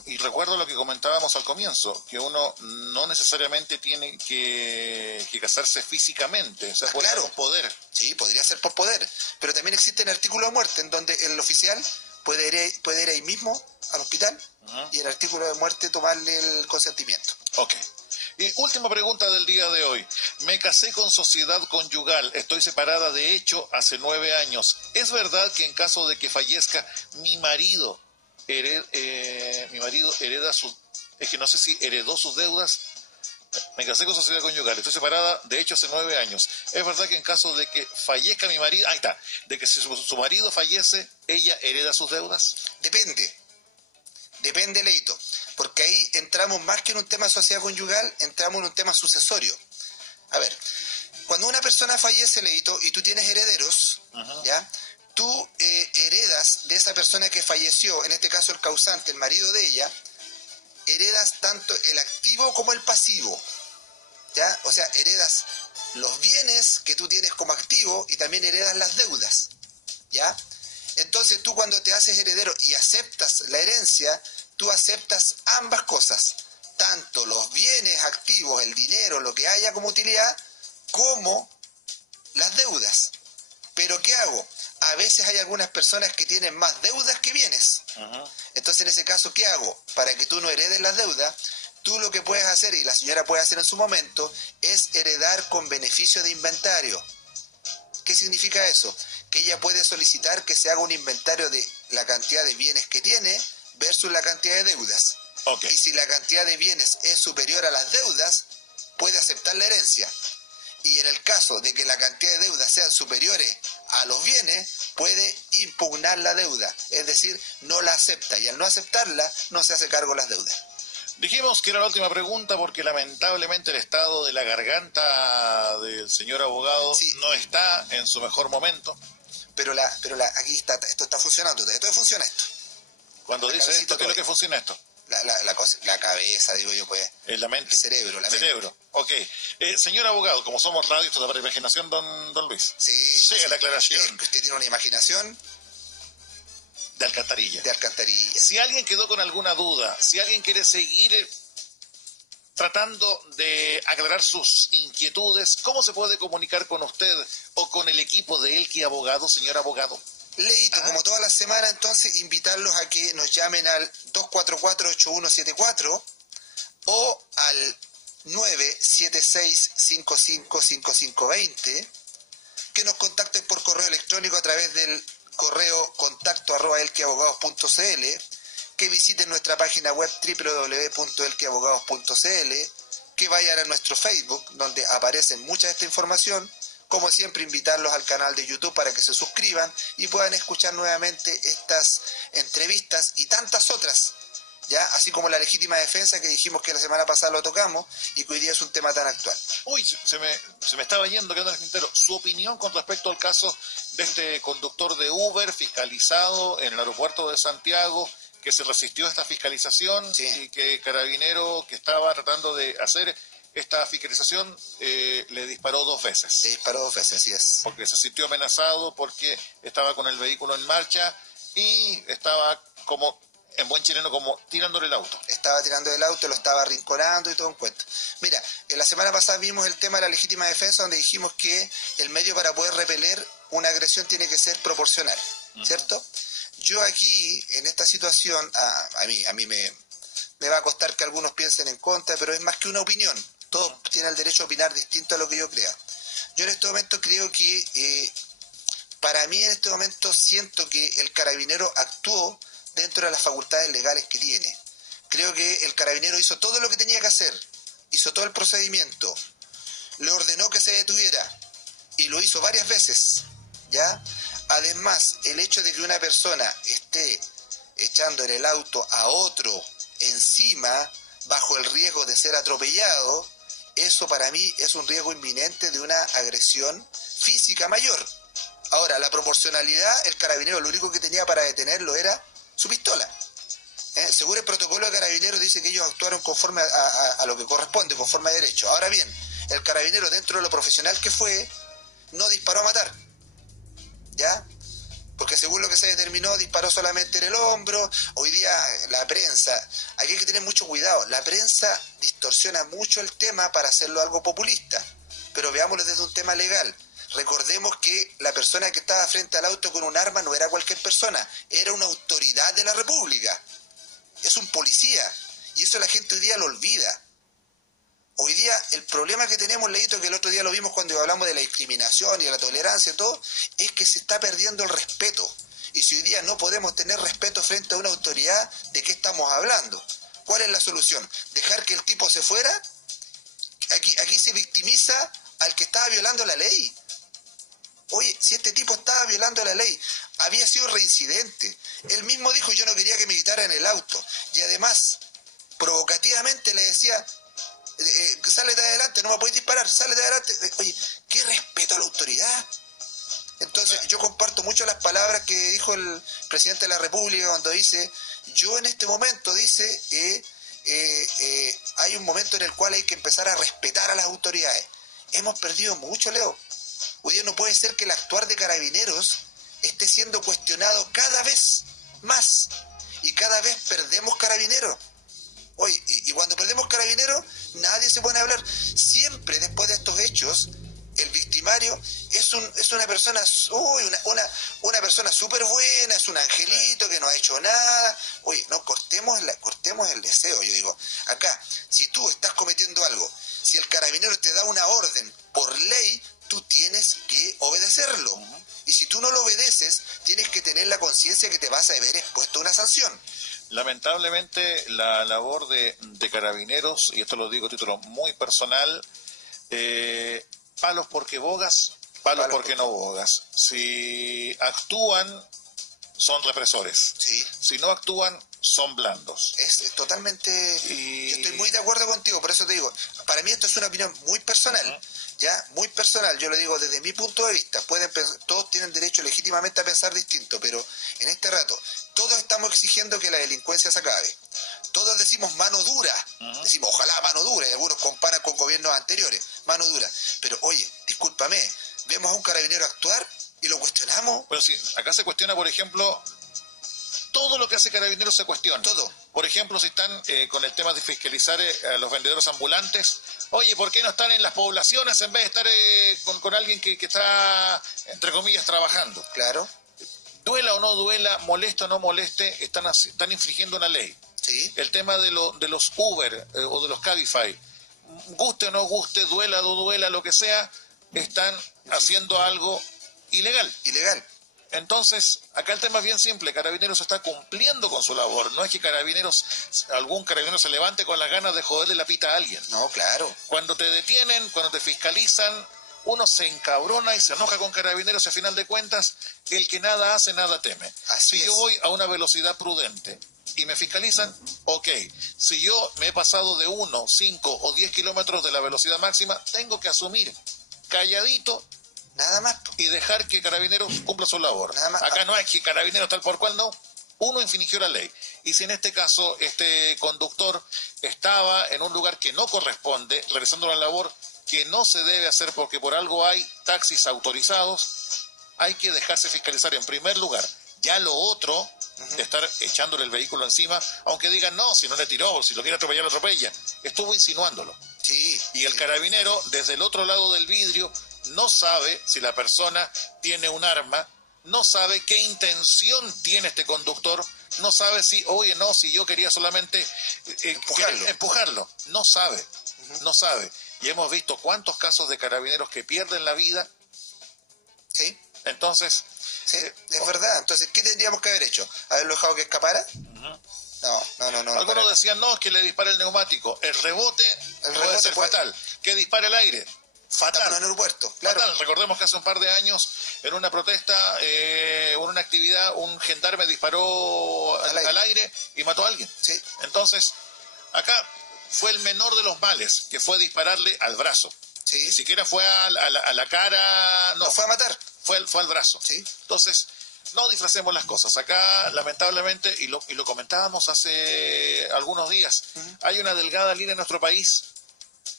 Y recuerdo lo que comentábamos al comienzo, que uno no necesariamente tiene que casarse físicamente, o sea, puede ser por poder. Sí, podría ser por poder, pero también existe el artículo de muerte, en donde el oficial puede ir ahí mismo al hospital y el artículo de muerte tomarle el consentimiento. Ok. Y última pregunta del día de hoy. Me casé con sociedad conyugal, estoy separada de hecho hace 9 años. ¿Es verdad que en caso de que fallezca mi marido hereda sus... Es que no sé si heredó sus deudas. Me casé con sociedad conyugal, estoy separada de hecho hace 9 años. ¿Es verdad que en caso de que fallezca mi marido... Ahí está. De que si su marido fallece, ella hereda sus deudas? Depende, Leito. Porque ahí entramos más que en un tema de sociedad conyugal, entramos en un tema sucesorio. A ver, cuando una persona fallece, Leito, y tú tienes herederos, ¿ya? Tú heredas de esa persona que falleció, en este caso el causante, el marido de ella, heredas tanto el activo como el pasivo, ¿ya? O sea, heredas los bienes que tú tienes como activo y también heredas las deudas, ¿ya? Entonces tú cuando te haces heredero y aceptas la herencia, tú aceptas ambas cosas, tanto los bienes activos, el dinero, lo que haya como utilidad, como las deudas. Pero ¿qué hago? A veces hay algunas personas que tienen más deudas que bienes. Entonces en ese caso, ¿qué hago? Para que tú no heredes las deudas, tú lo que puedes hacer, y la señora puede hacer en su momento, es heredar con beneficio de inventario. ¿Qué significa eso? Que ella puede solicitar que se haga un inventario de la cantidad de bienes que tiene versus la cantidad de deudas. Okay. Y si la cantidad de bienes es superior a las deudas, puede aceptar la herencia. Y en el caso de que la cantidad de deudas sean superiores a los bienes, puede impugnar la deuda. Es decir, no la acepta. Y al no aceptarla, no se hace cargo de las deudas. Dijimos que era la última pregunta porque lamentablemente el estado de la garganta del señor abogado no está en su mejor momento. Pero aquí está, esto está funcionando. Todavía funciona esto. Cuando dice esto, ¿qué es lo que funciona esto? La cabeza, digo yo, pues. Es la mente. El cerebro, la mente. Cerebro, ok. Señor abogado, como somos radio, esto es para imaginación, don Luis. Sí. Llega la aclaración. Que usted tiene una imaginación de alcantarilla. De alcantarilla. Si alguien quedó con alguna duda, si alguien quiere seguir tratando de aclarar sus inquietudes, ¿cómo se puede comunicar con usted o con el equipo de Elqui Abogado, señor abogado? Leito, como toda la semana, entonces, invitarlos a que nos llamen al 244-8174 o al 976-555520, que nos contacten por correo electrónico a través del correo contacto@elquiabogados.cl, que visiten nuestra página web www.elquiabogados.cl, que vayan a nuestro Facebook, donde aparece mucha de esta información. Como siempre, invitarlos al canal de YouTube para que se suscriban y puedan escuchar nuevamente estas entrevistas y tantas otras, ¿ya? Así como la legítima defensa, que dijimos que la semana pasada lo tocamos y que hoy día es un tema tan actual. Uy, se me estaba yendo, quedando en el tintero. Su opinión con respecto al caso de este conductor de Uber fiscalizado en el aeropuerto de Santiago, que se resistió a esta fiscalización y que Carabinero, que estaba tratando de hacer esta fiscalización, le disparó 2 veces. Le disparó 2 veces, así es. Porque se sintió amenazado, porque estaba con el vehículo en marcha y estaba como, en buen chileno, como tirándole el auto. Estaba tirando el auto, lo estaba arrinconando y todo un cuento. Mira, la semana pasada vimos el tema de la legítima defensa, donde dijimos que el medio para poder repeler una agresión tiene que ser proporcional, ¿cierto? Yo aquí, en esta situación, a mí me va a costar que algunos piensen en contra, pero es más que una opinión. Todos tienen el derecho a opinar distinto a lo que yo crea. Yo en este momento creo que, para mí en este momento siento que el carabinero actuó dentro de las facultades legales que tiene. Creo que el carabinero hizo todo lo que tenía que hacer, hizo todo el procedimiento, le ordenó que se detuviera y lo hizo varias veces, ¿ya? Además, el hecho de que una persona esté echando en el auto a otro encima, bajo el riesgo de ser atropellado, eso para mí es un riesgo inminente de una agresión física mayor. Ahora, la proporcionalidad, el carabinero lo único que tenía para detenerlo era su pistola. Según el protocolo de carabineros dice que ellos actuaron conforme a lo que corresponde, conforme a derecho. Ahora bien, el carabinero, dentro de lo profesional que fue, no disparó a matar, ¿ya? Porque según lo que se determinó, disparó solamente en el hombro. Hoy día la prensa, aquí hay que tener mucho cuidado, la prensa distorsiona mucho el tema para hacerlo algo populista, pero veámoslo desde un tema legal. Recordemos que la persona que estaba frente al auto con un arma no era cualquier persona, era una autoridad de la República, es un policía, y eso la gente hoy día lo olvida. Hoy día el problema que tenemos, Leito, que el otro día lo vimos cuando hablamos de la discriminación y de la tolerancia y todo, es que se está perdiendo el respeto. Y si hoy día no podemos tener respeto frente a una autoridad, ¿de qué estamos hablando? ¿Cuál es la solución? ¿Dejar que el tipo se fuera? Aquí se victimiza al que estaba violando la ley. Oye, si este tipo estaba violando la ley, había sido reincidente. Él mismo dijo, yo no quería que me quitaran el auto. Y además, provocativamente le decía, sálete adelante, no me puedes disparar, sálete adelante. Oye, qué respeto a la autoridad. Entonces yo comparto mucho las palabras que dijo el presidente de la República cuando dice, yo en este momento, dice, hay un momento en el cual hay que empezar a respetar a las autoridades. Hemos perdido mucho, Leo. Hoy día no puede ser que el actuar de carabineros esté siendo cuestionado cada vez más y cada vez perdemos carabineros. Oye, y cuando perdemos carabineros, nadie se pone a hablar. Siempre después de estos hechos, el victimario es una persona, una persona súper buena, es un angelito que no ha hecho nada. Oye, no, cortemos el deseo. Yo digo, acá, si tú estás cometiendo algo, si el carabinero te da una orden por ley, tú tienes que obedecerlo. Y si tú no lo obedeces, tienes que tener la conciencia que te vas a ver expuesto a una sanción. Lamentablemente la labor de carabineros, y esto lo digo a título muy personal, palos porque bogas, palos porque no bogas. Si actúan, son represores. Sí. Si no actúan, son blandos. Es totalmente... Yo estoy muy de acuerdo contigo, por eso te digo, para mí esto es una opinión muy personal, ¿ya? Muy personal, yo lo digo desde mi punto de vista. Todos tienen derecho legítimamente a pensar distinto, pero en este rato todos estamos exigiendo que la delincuencia se acabe. Todos decimos mano dura, decimos ojalá mano dura, y algunos comparan con gobiernos anteriores, mano dura. Pero oye, discúlpame, vemos a un carabinero actuar y lo cuestionamos. Pero sí, acá se cuestiona, por ejemplo, todo lo que hace Carabineros se cuestiona. Todo. Por ejemplo, si están con el tema de fiscalizar a los vendedores ambulantes, oye, ¿por qué no están en las poblaciones en vez de estar con alguien que está, entre comillas, trabajando? Claro. Duela o no duela, moleste o no moleste, están infringiendo una ley. Sí. El tema de los Uber o de los Cabify, guste o no guste, duela o no duela, lo que sea, están haciendo algo ilegal. Ilegal. Entonces, acá el tema es bien simple, Carabineros está cumpliendo con su labor, no es que algún carabinero se levante con las ganas de joderle la pita a alguien. No, claro. Cuando te detienen, cuando te fiscalizan, uno se encabrona y se enoja con Carabineros y a final de cuentas, el que nada hace, nada teme. Así si yo voy a una velocidad prudente y me fiscalizan, ok. Si yo me he pasado de 1, 5 o 10 kilómetros de la velocidad máxima, tengo que asumir calladito, nada más. Y dejar que Carabineros cumpla su labor. Nada más. Acá no es que Carabineros tal por cual, no. Uno infringió la ley. Y si en este caso este conductor estaba en un lugar que no corresponde, realizando la labor que no se debe hacer porque por algo hay taxis autorizados, hay que dejarse fiscalizar en primer lugar. Ya lo otro, de estar echándole el vehículo encima, aunque digan, no, si no le tiró, si lo quiere atropellar, lo atropella. Estuvo insinuándolo. Sí. Y el carabinero, desde el otro lado del vidrio, no sabe si la persona tiene un arma, no sabe qué intención tiene este conductor, no sabe si yo quería solamente empujarlo. No sabe, no sabe. Y hemos visto cuántos casos de carabineros que pierden la vida. Sí. Entonces... Sí, es verdad. Entonces, ¿qué tendríamos que haber hecho? ¿Haberlo dejado que escapara? No. Algunos decían, no, es que le dispara el neumático. El rebote puede ser fatal. Que dispare el aire. Fatal. En el aeropuerto, claro. Fatal. Recordemos que hace un par de años, en una protesta, en una actividad, un gendarme disparó al aire y mató a alguien. Sí. Entonces, acá fue el menor de los males, que fue dispararle al brazo. Sí. Ni siquiera fue a la cara, no. No fue a matar. Fue al brazo. Sí. Entonces, no disfracemos las cosas. Acá, lamentablemente, y lo comentábamos hace algunos días, hay una delgada línea en nuestro país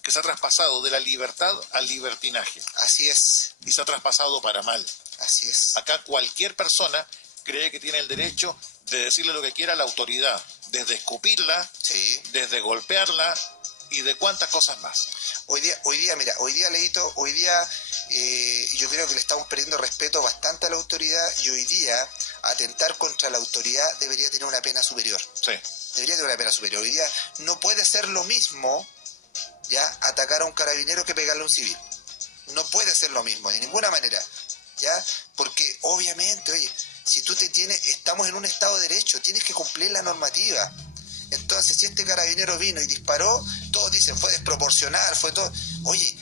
que se ha traspasado de la libertad al libertinaje. Así es. Y se ha traspasado para mal. Así es. Acá cualquier persona cree que tiene el derecho de decirle lo que quiera a la autoridad, desde escupirla, sí, desde golpearla y de cuántas cosas más. Hoy día, mira, Leito, yo creo que le estamos perdiendo respeto bastante a la autoridad y hoy día atentar contra la autoridad debería tener una pena superior. Sí. Debería tener una pena superior. Hoy día no puede ser lo mismo ya atacar a un carabinero que pegarle a un civil. No puede ser lo mismo, de ninguna manera. ¿Ya? Porque obviamente, oye, si tú estamos en un estado de derecho, tienes que cumplir la normativa. Entonces, si este carabinero vino y disparó, todos dicen, fue desproporcional, fue todo. Oye,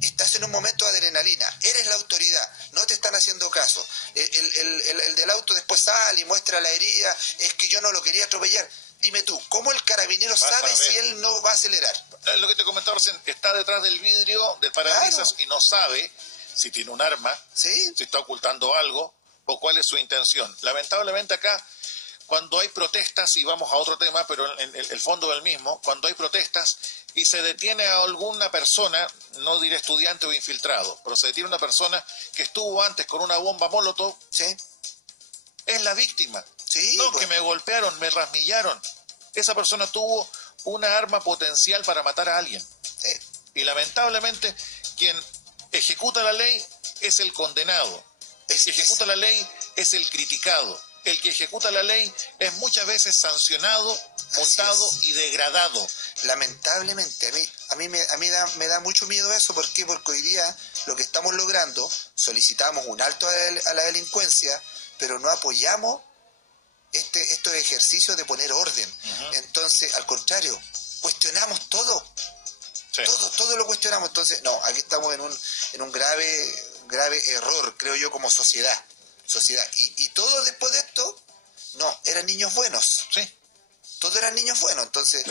estás en un momento de adrenalina, eres la autoridad, no te están haciendo caso. El del auto después sale y muestra la herida, es que yo no lo quería atropellar. Dime tú, ¿cómo el carabinero sabe si él no va a acelerar? Es lo que te comentaba recién, está detrás del vidrio del parabrisas, claro, y no sabe si tiene un arma, ¿sí?, si está ocultando algo o cuál es su intención. Lamentablemente acá, cuando hay protestas, y vamos a otro tema, pero en el fondo del mismo, cuando hay protestas y se detiene a alguna persona, no diré estudiante o infiltrado, pero se detiene una persona que estuvo antes con una bomba molotov, ¿sí?, es la víctima. Sí, no, pues, que me golpearon, me rasmillaron. Esa persona tuvo una arma potencial para matar a alguien. Sí. Y lamentablemente, quien ejecuta la ley es el condenado. El que ejecuta la ley es el criticado. El que ejecuta la ley es muchas veces sancionado, multado y degradado. Lamentablemente, a mí me da mucho miedo eso. ¿Por qué? Porque hoy día lo que estamos logrando, solicitamos un alto a la delincuencia, pero no apoyamos estos ejercicios de poner orden. Entonces, al contrario, cuestionamos todo. Sí. Todo lo cuestionamos. Entonces, no, aquí estamos en un grave error, creo yo, como sociedad. Y todos después de esto, no, eran niños buenos. Sí. Todos eran niños buenos, entonces...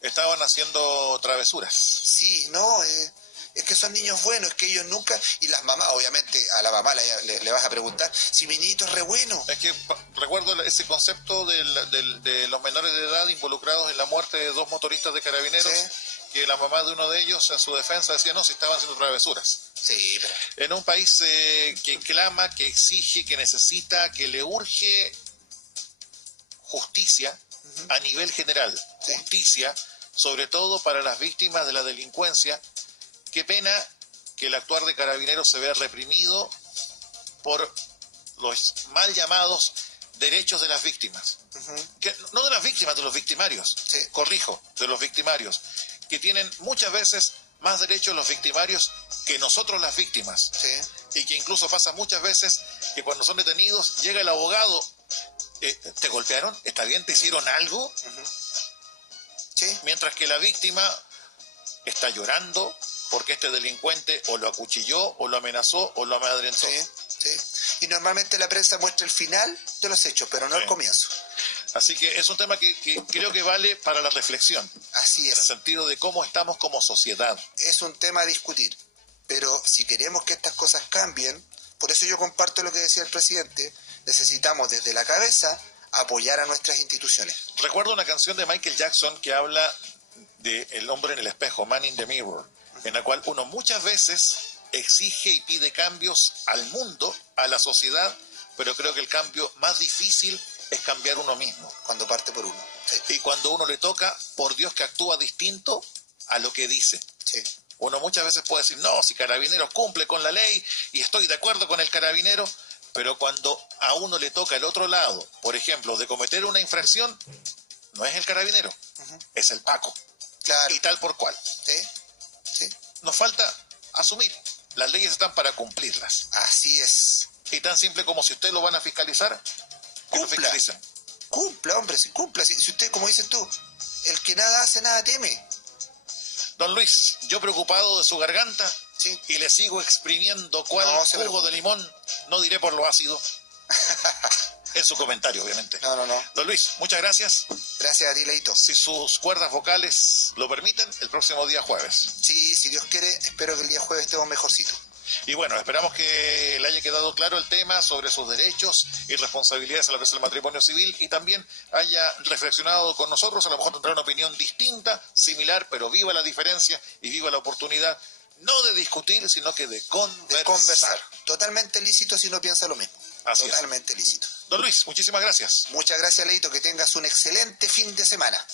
Estaban haciendo travesuras. Sí, no, es que son niños buenos, es que ellos nunca... Y las mamás, obviamente, a la mamá le vas a preguntar, si mi niñito es re bueno. Es que recuerdo ese concepto de los menores de edad involucrados en la muerte de 2 motoristas de carabineros, sí, que la mamá de uno de ellos, en su defensa, decía, no, si estaban haciendo travesuras. Sí, pero... En un país que clama, que exige, que necesita, que le urge justicia a nivel general, sí, justicia, sobre todo para las víctimas de la delincuencia. Qué pena que el actuar de Carabineros se vea reprimido por los mal llamados derechos de las víctimas. No de las víctimas, de los victimarios. Sí. Corrijo, de los victimarios. Que tienen muchas veces más derechos los victimarios que nosotros las víctimas. Sí. Y que incluso pasa muchas veces que cuando son detenidos llega el abogado, ¿te golpearon? ¿Está bien? ¿Te hicieron algo? Sí. Mientras que la víctima está llorando porque este delincuente o lo acuchilló, o lo amenazó, o lo amedrentó. Sí, sí. Y normalmente la prensa muestra el final de los hechos, pero no el comienzo. Así que es un tema que creo que vale para la reflexión. Así es. En el sentido de cómo estamos como sociedad. Es un tema a discutir. Pero si queremos que estas cosas cambien, por eso yo comparto lo que decía el presidente, necesitamos desde la cabeza apoyar a nuestras instituciones. Recuerdo una canción de Michael Jackson que habla de El hombre en el espejo, Man in the Mirror, en la cual uno muchas veces exige y pide cambios al mundo, a la sociedad, pero creo que el cambio más difícil es cambiar uno mismo. Cuando parte por uno. Sí. Y cuando uno le toca, por Dios que actúa distinto a lo que dice. Sí. Uno muchas veces puede decir, no, si Carabineros cumple con la ley y estoy de acuerdo con el carabinero, pero cuando a uno le toca el otro lado, por ejemplo, de cometer una infracción, no es el carabinero, es el Paco. Claro. Y tal por cual. Sí. Sí. Nos falta asumir. Las leyes están para cumplirlas. Así es. Y tan simple como si ustedes lo van a fiscalizar, que lo fiscalicen. Cumpla, hombre, si cumpla. Si usted, como dices tú, el que nada hace, nada teme. Don Luis, yo preocupado de su garganta, sí, y le sigo exprimiendo cuál jugo de limón, no diré por lo ácido. En su comentario, obviamente. No. Don Luis, muchas gracias. Gracias a ti, Leito. Si sus cuerdas vocales lo permiten, el próximo día jueves. Sí, si Dios quiere, espero que el día jueves estemos mejorcito. Y bueno, esperamos que le haya quedado claro el tema sobre sus derechos y responsabilidades a la vez del matrimonio civil y también haya reflexionado con nosotros. A lo mejor tendrá una opinión distinta, similar, pero viva la diferencia y viva la oportunidad, no de discutir, sino que de conversar. Totalmente lícito si no piensa lo mismo. Así Totalmente lícito. Don Luis, muchísimas gracias. Muchas gracias, Leito. Que tengas un excelente fin de semana.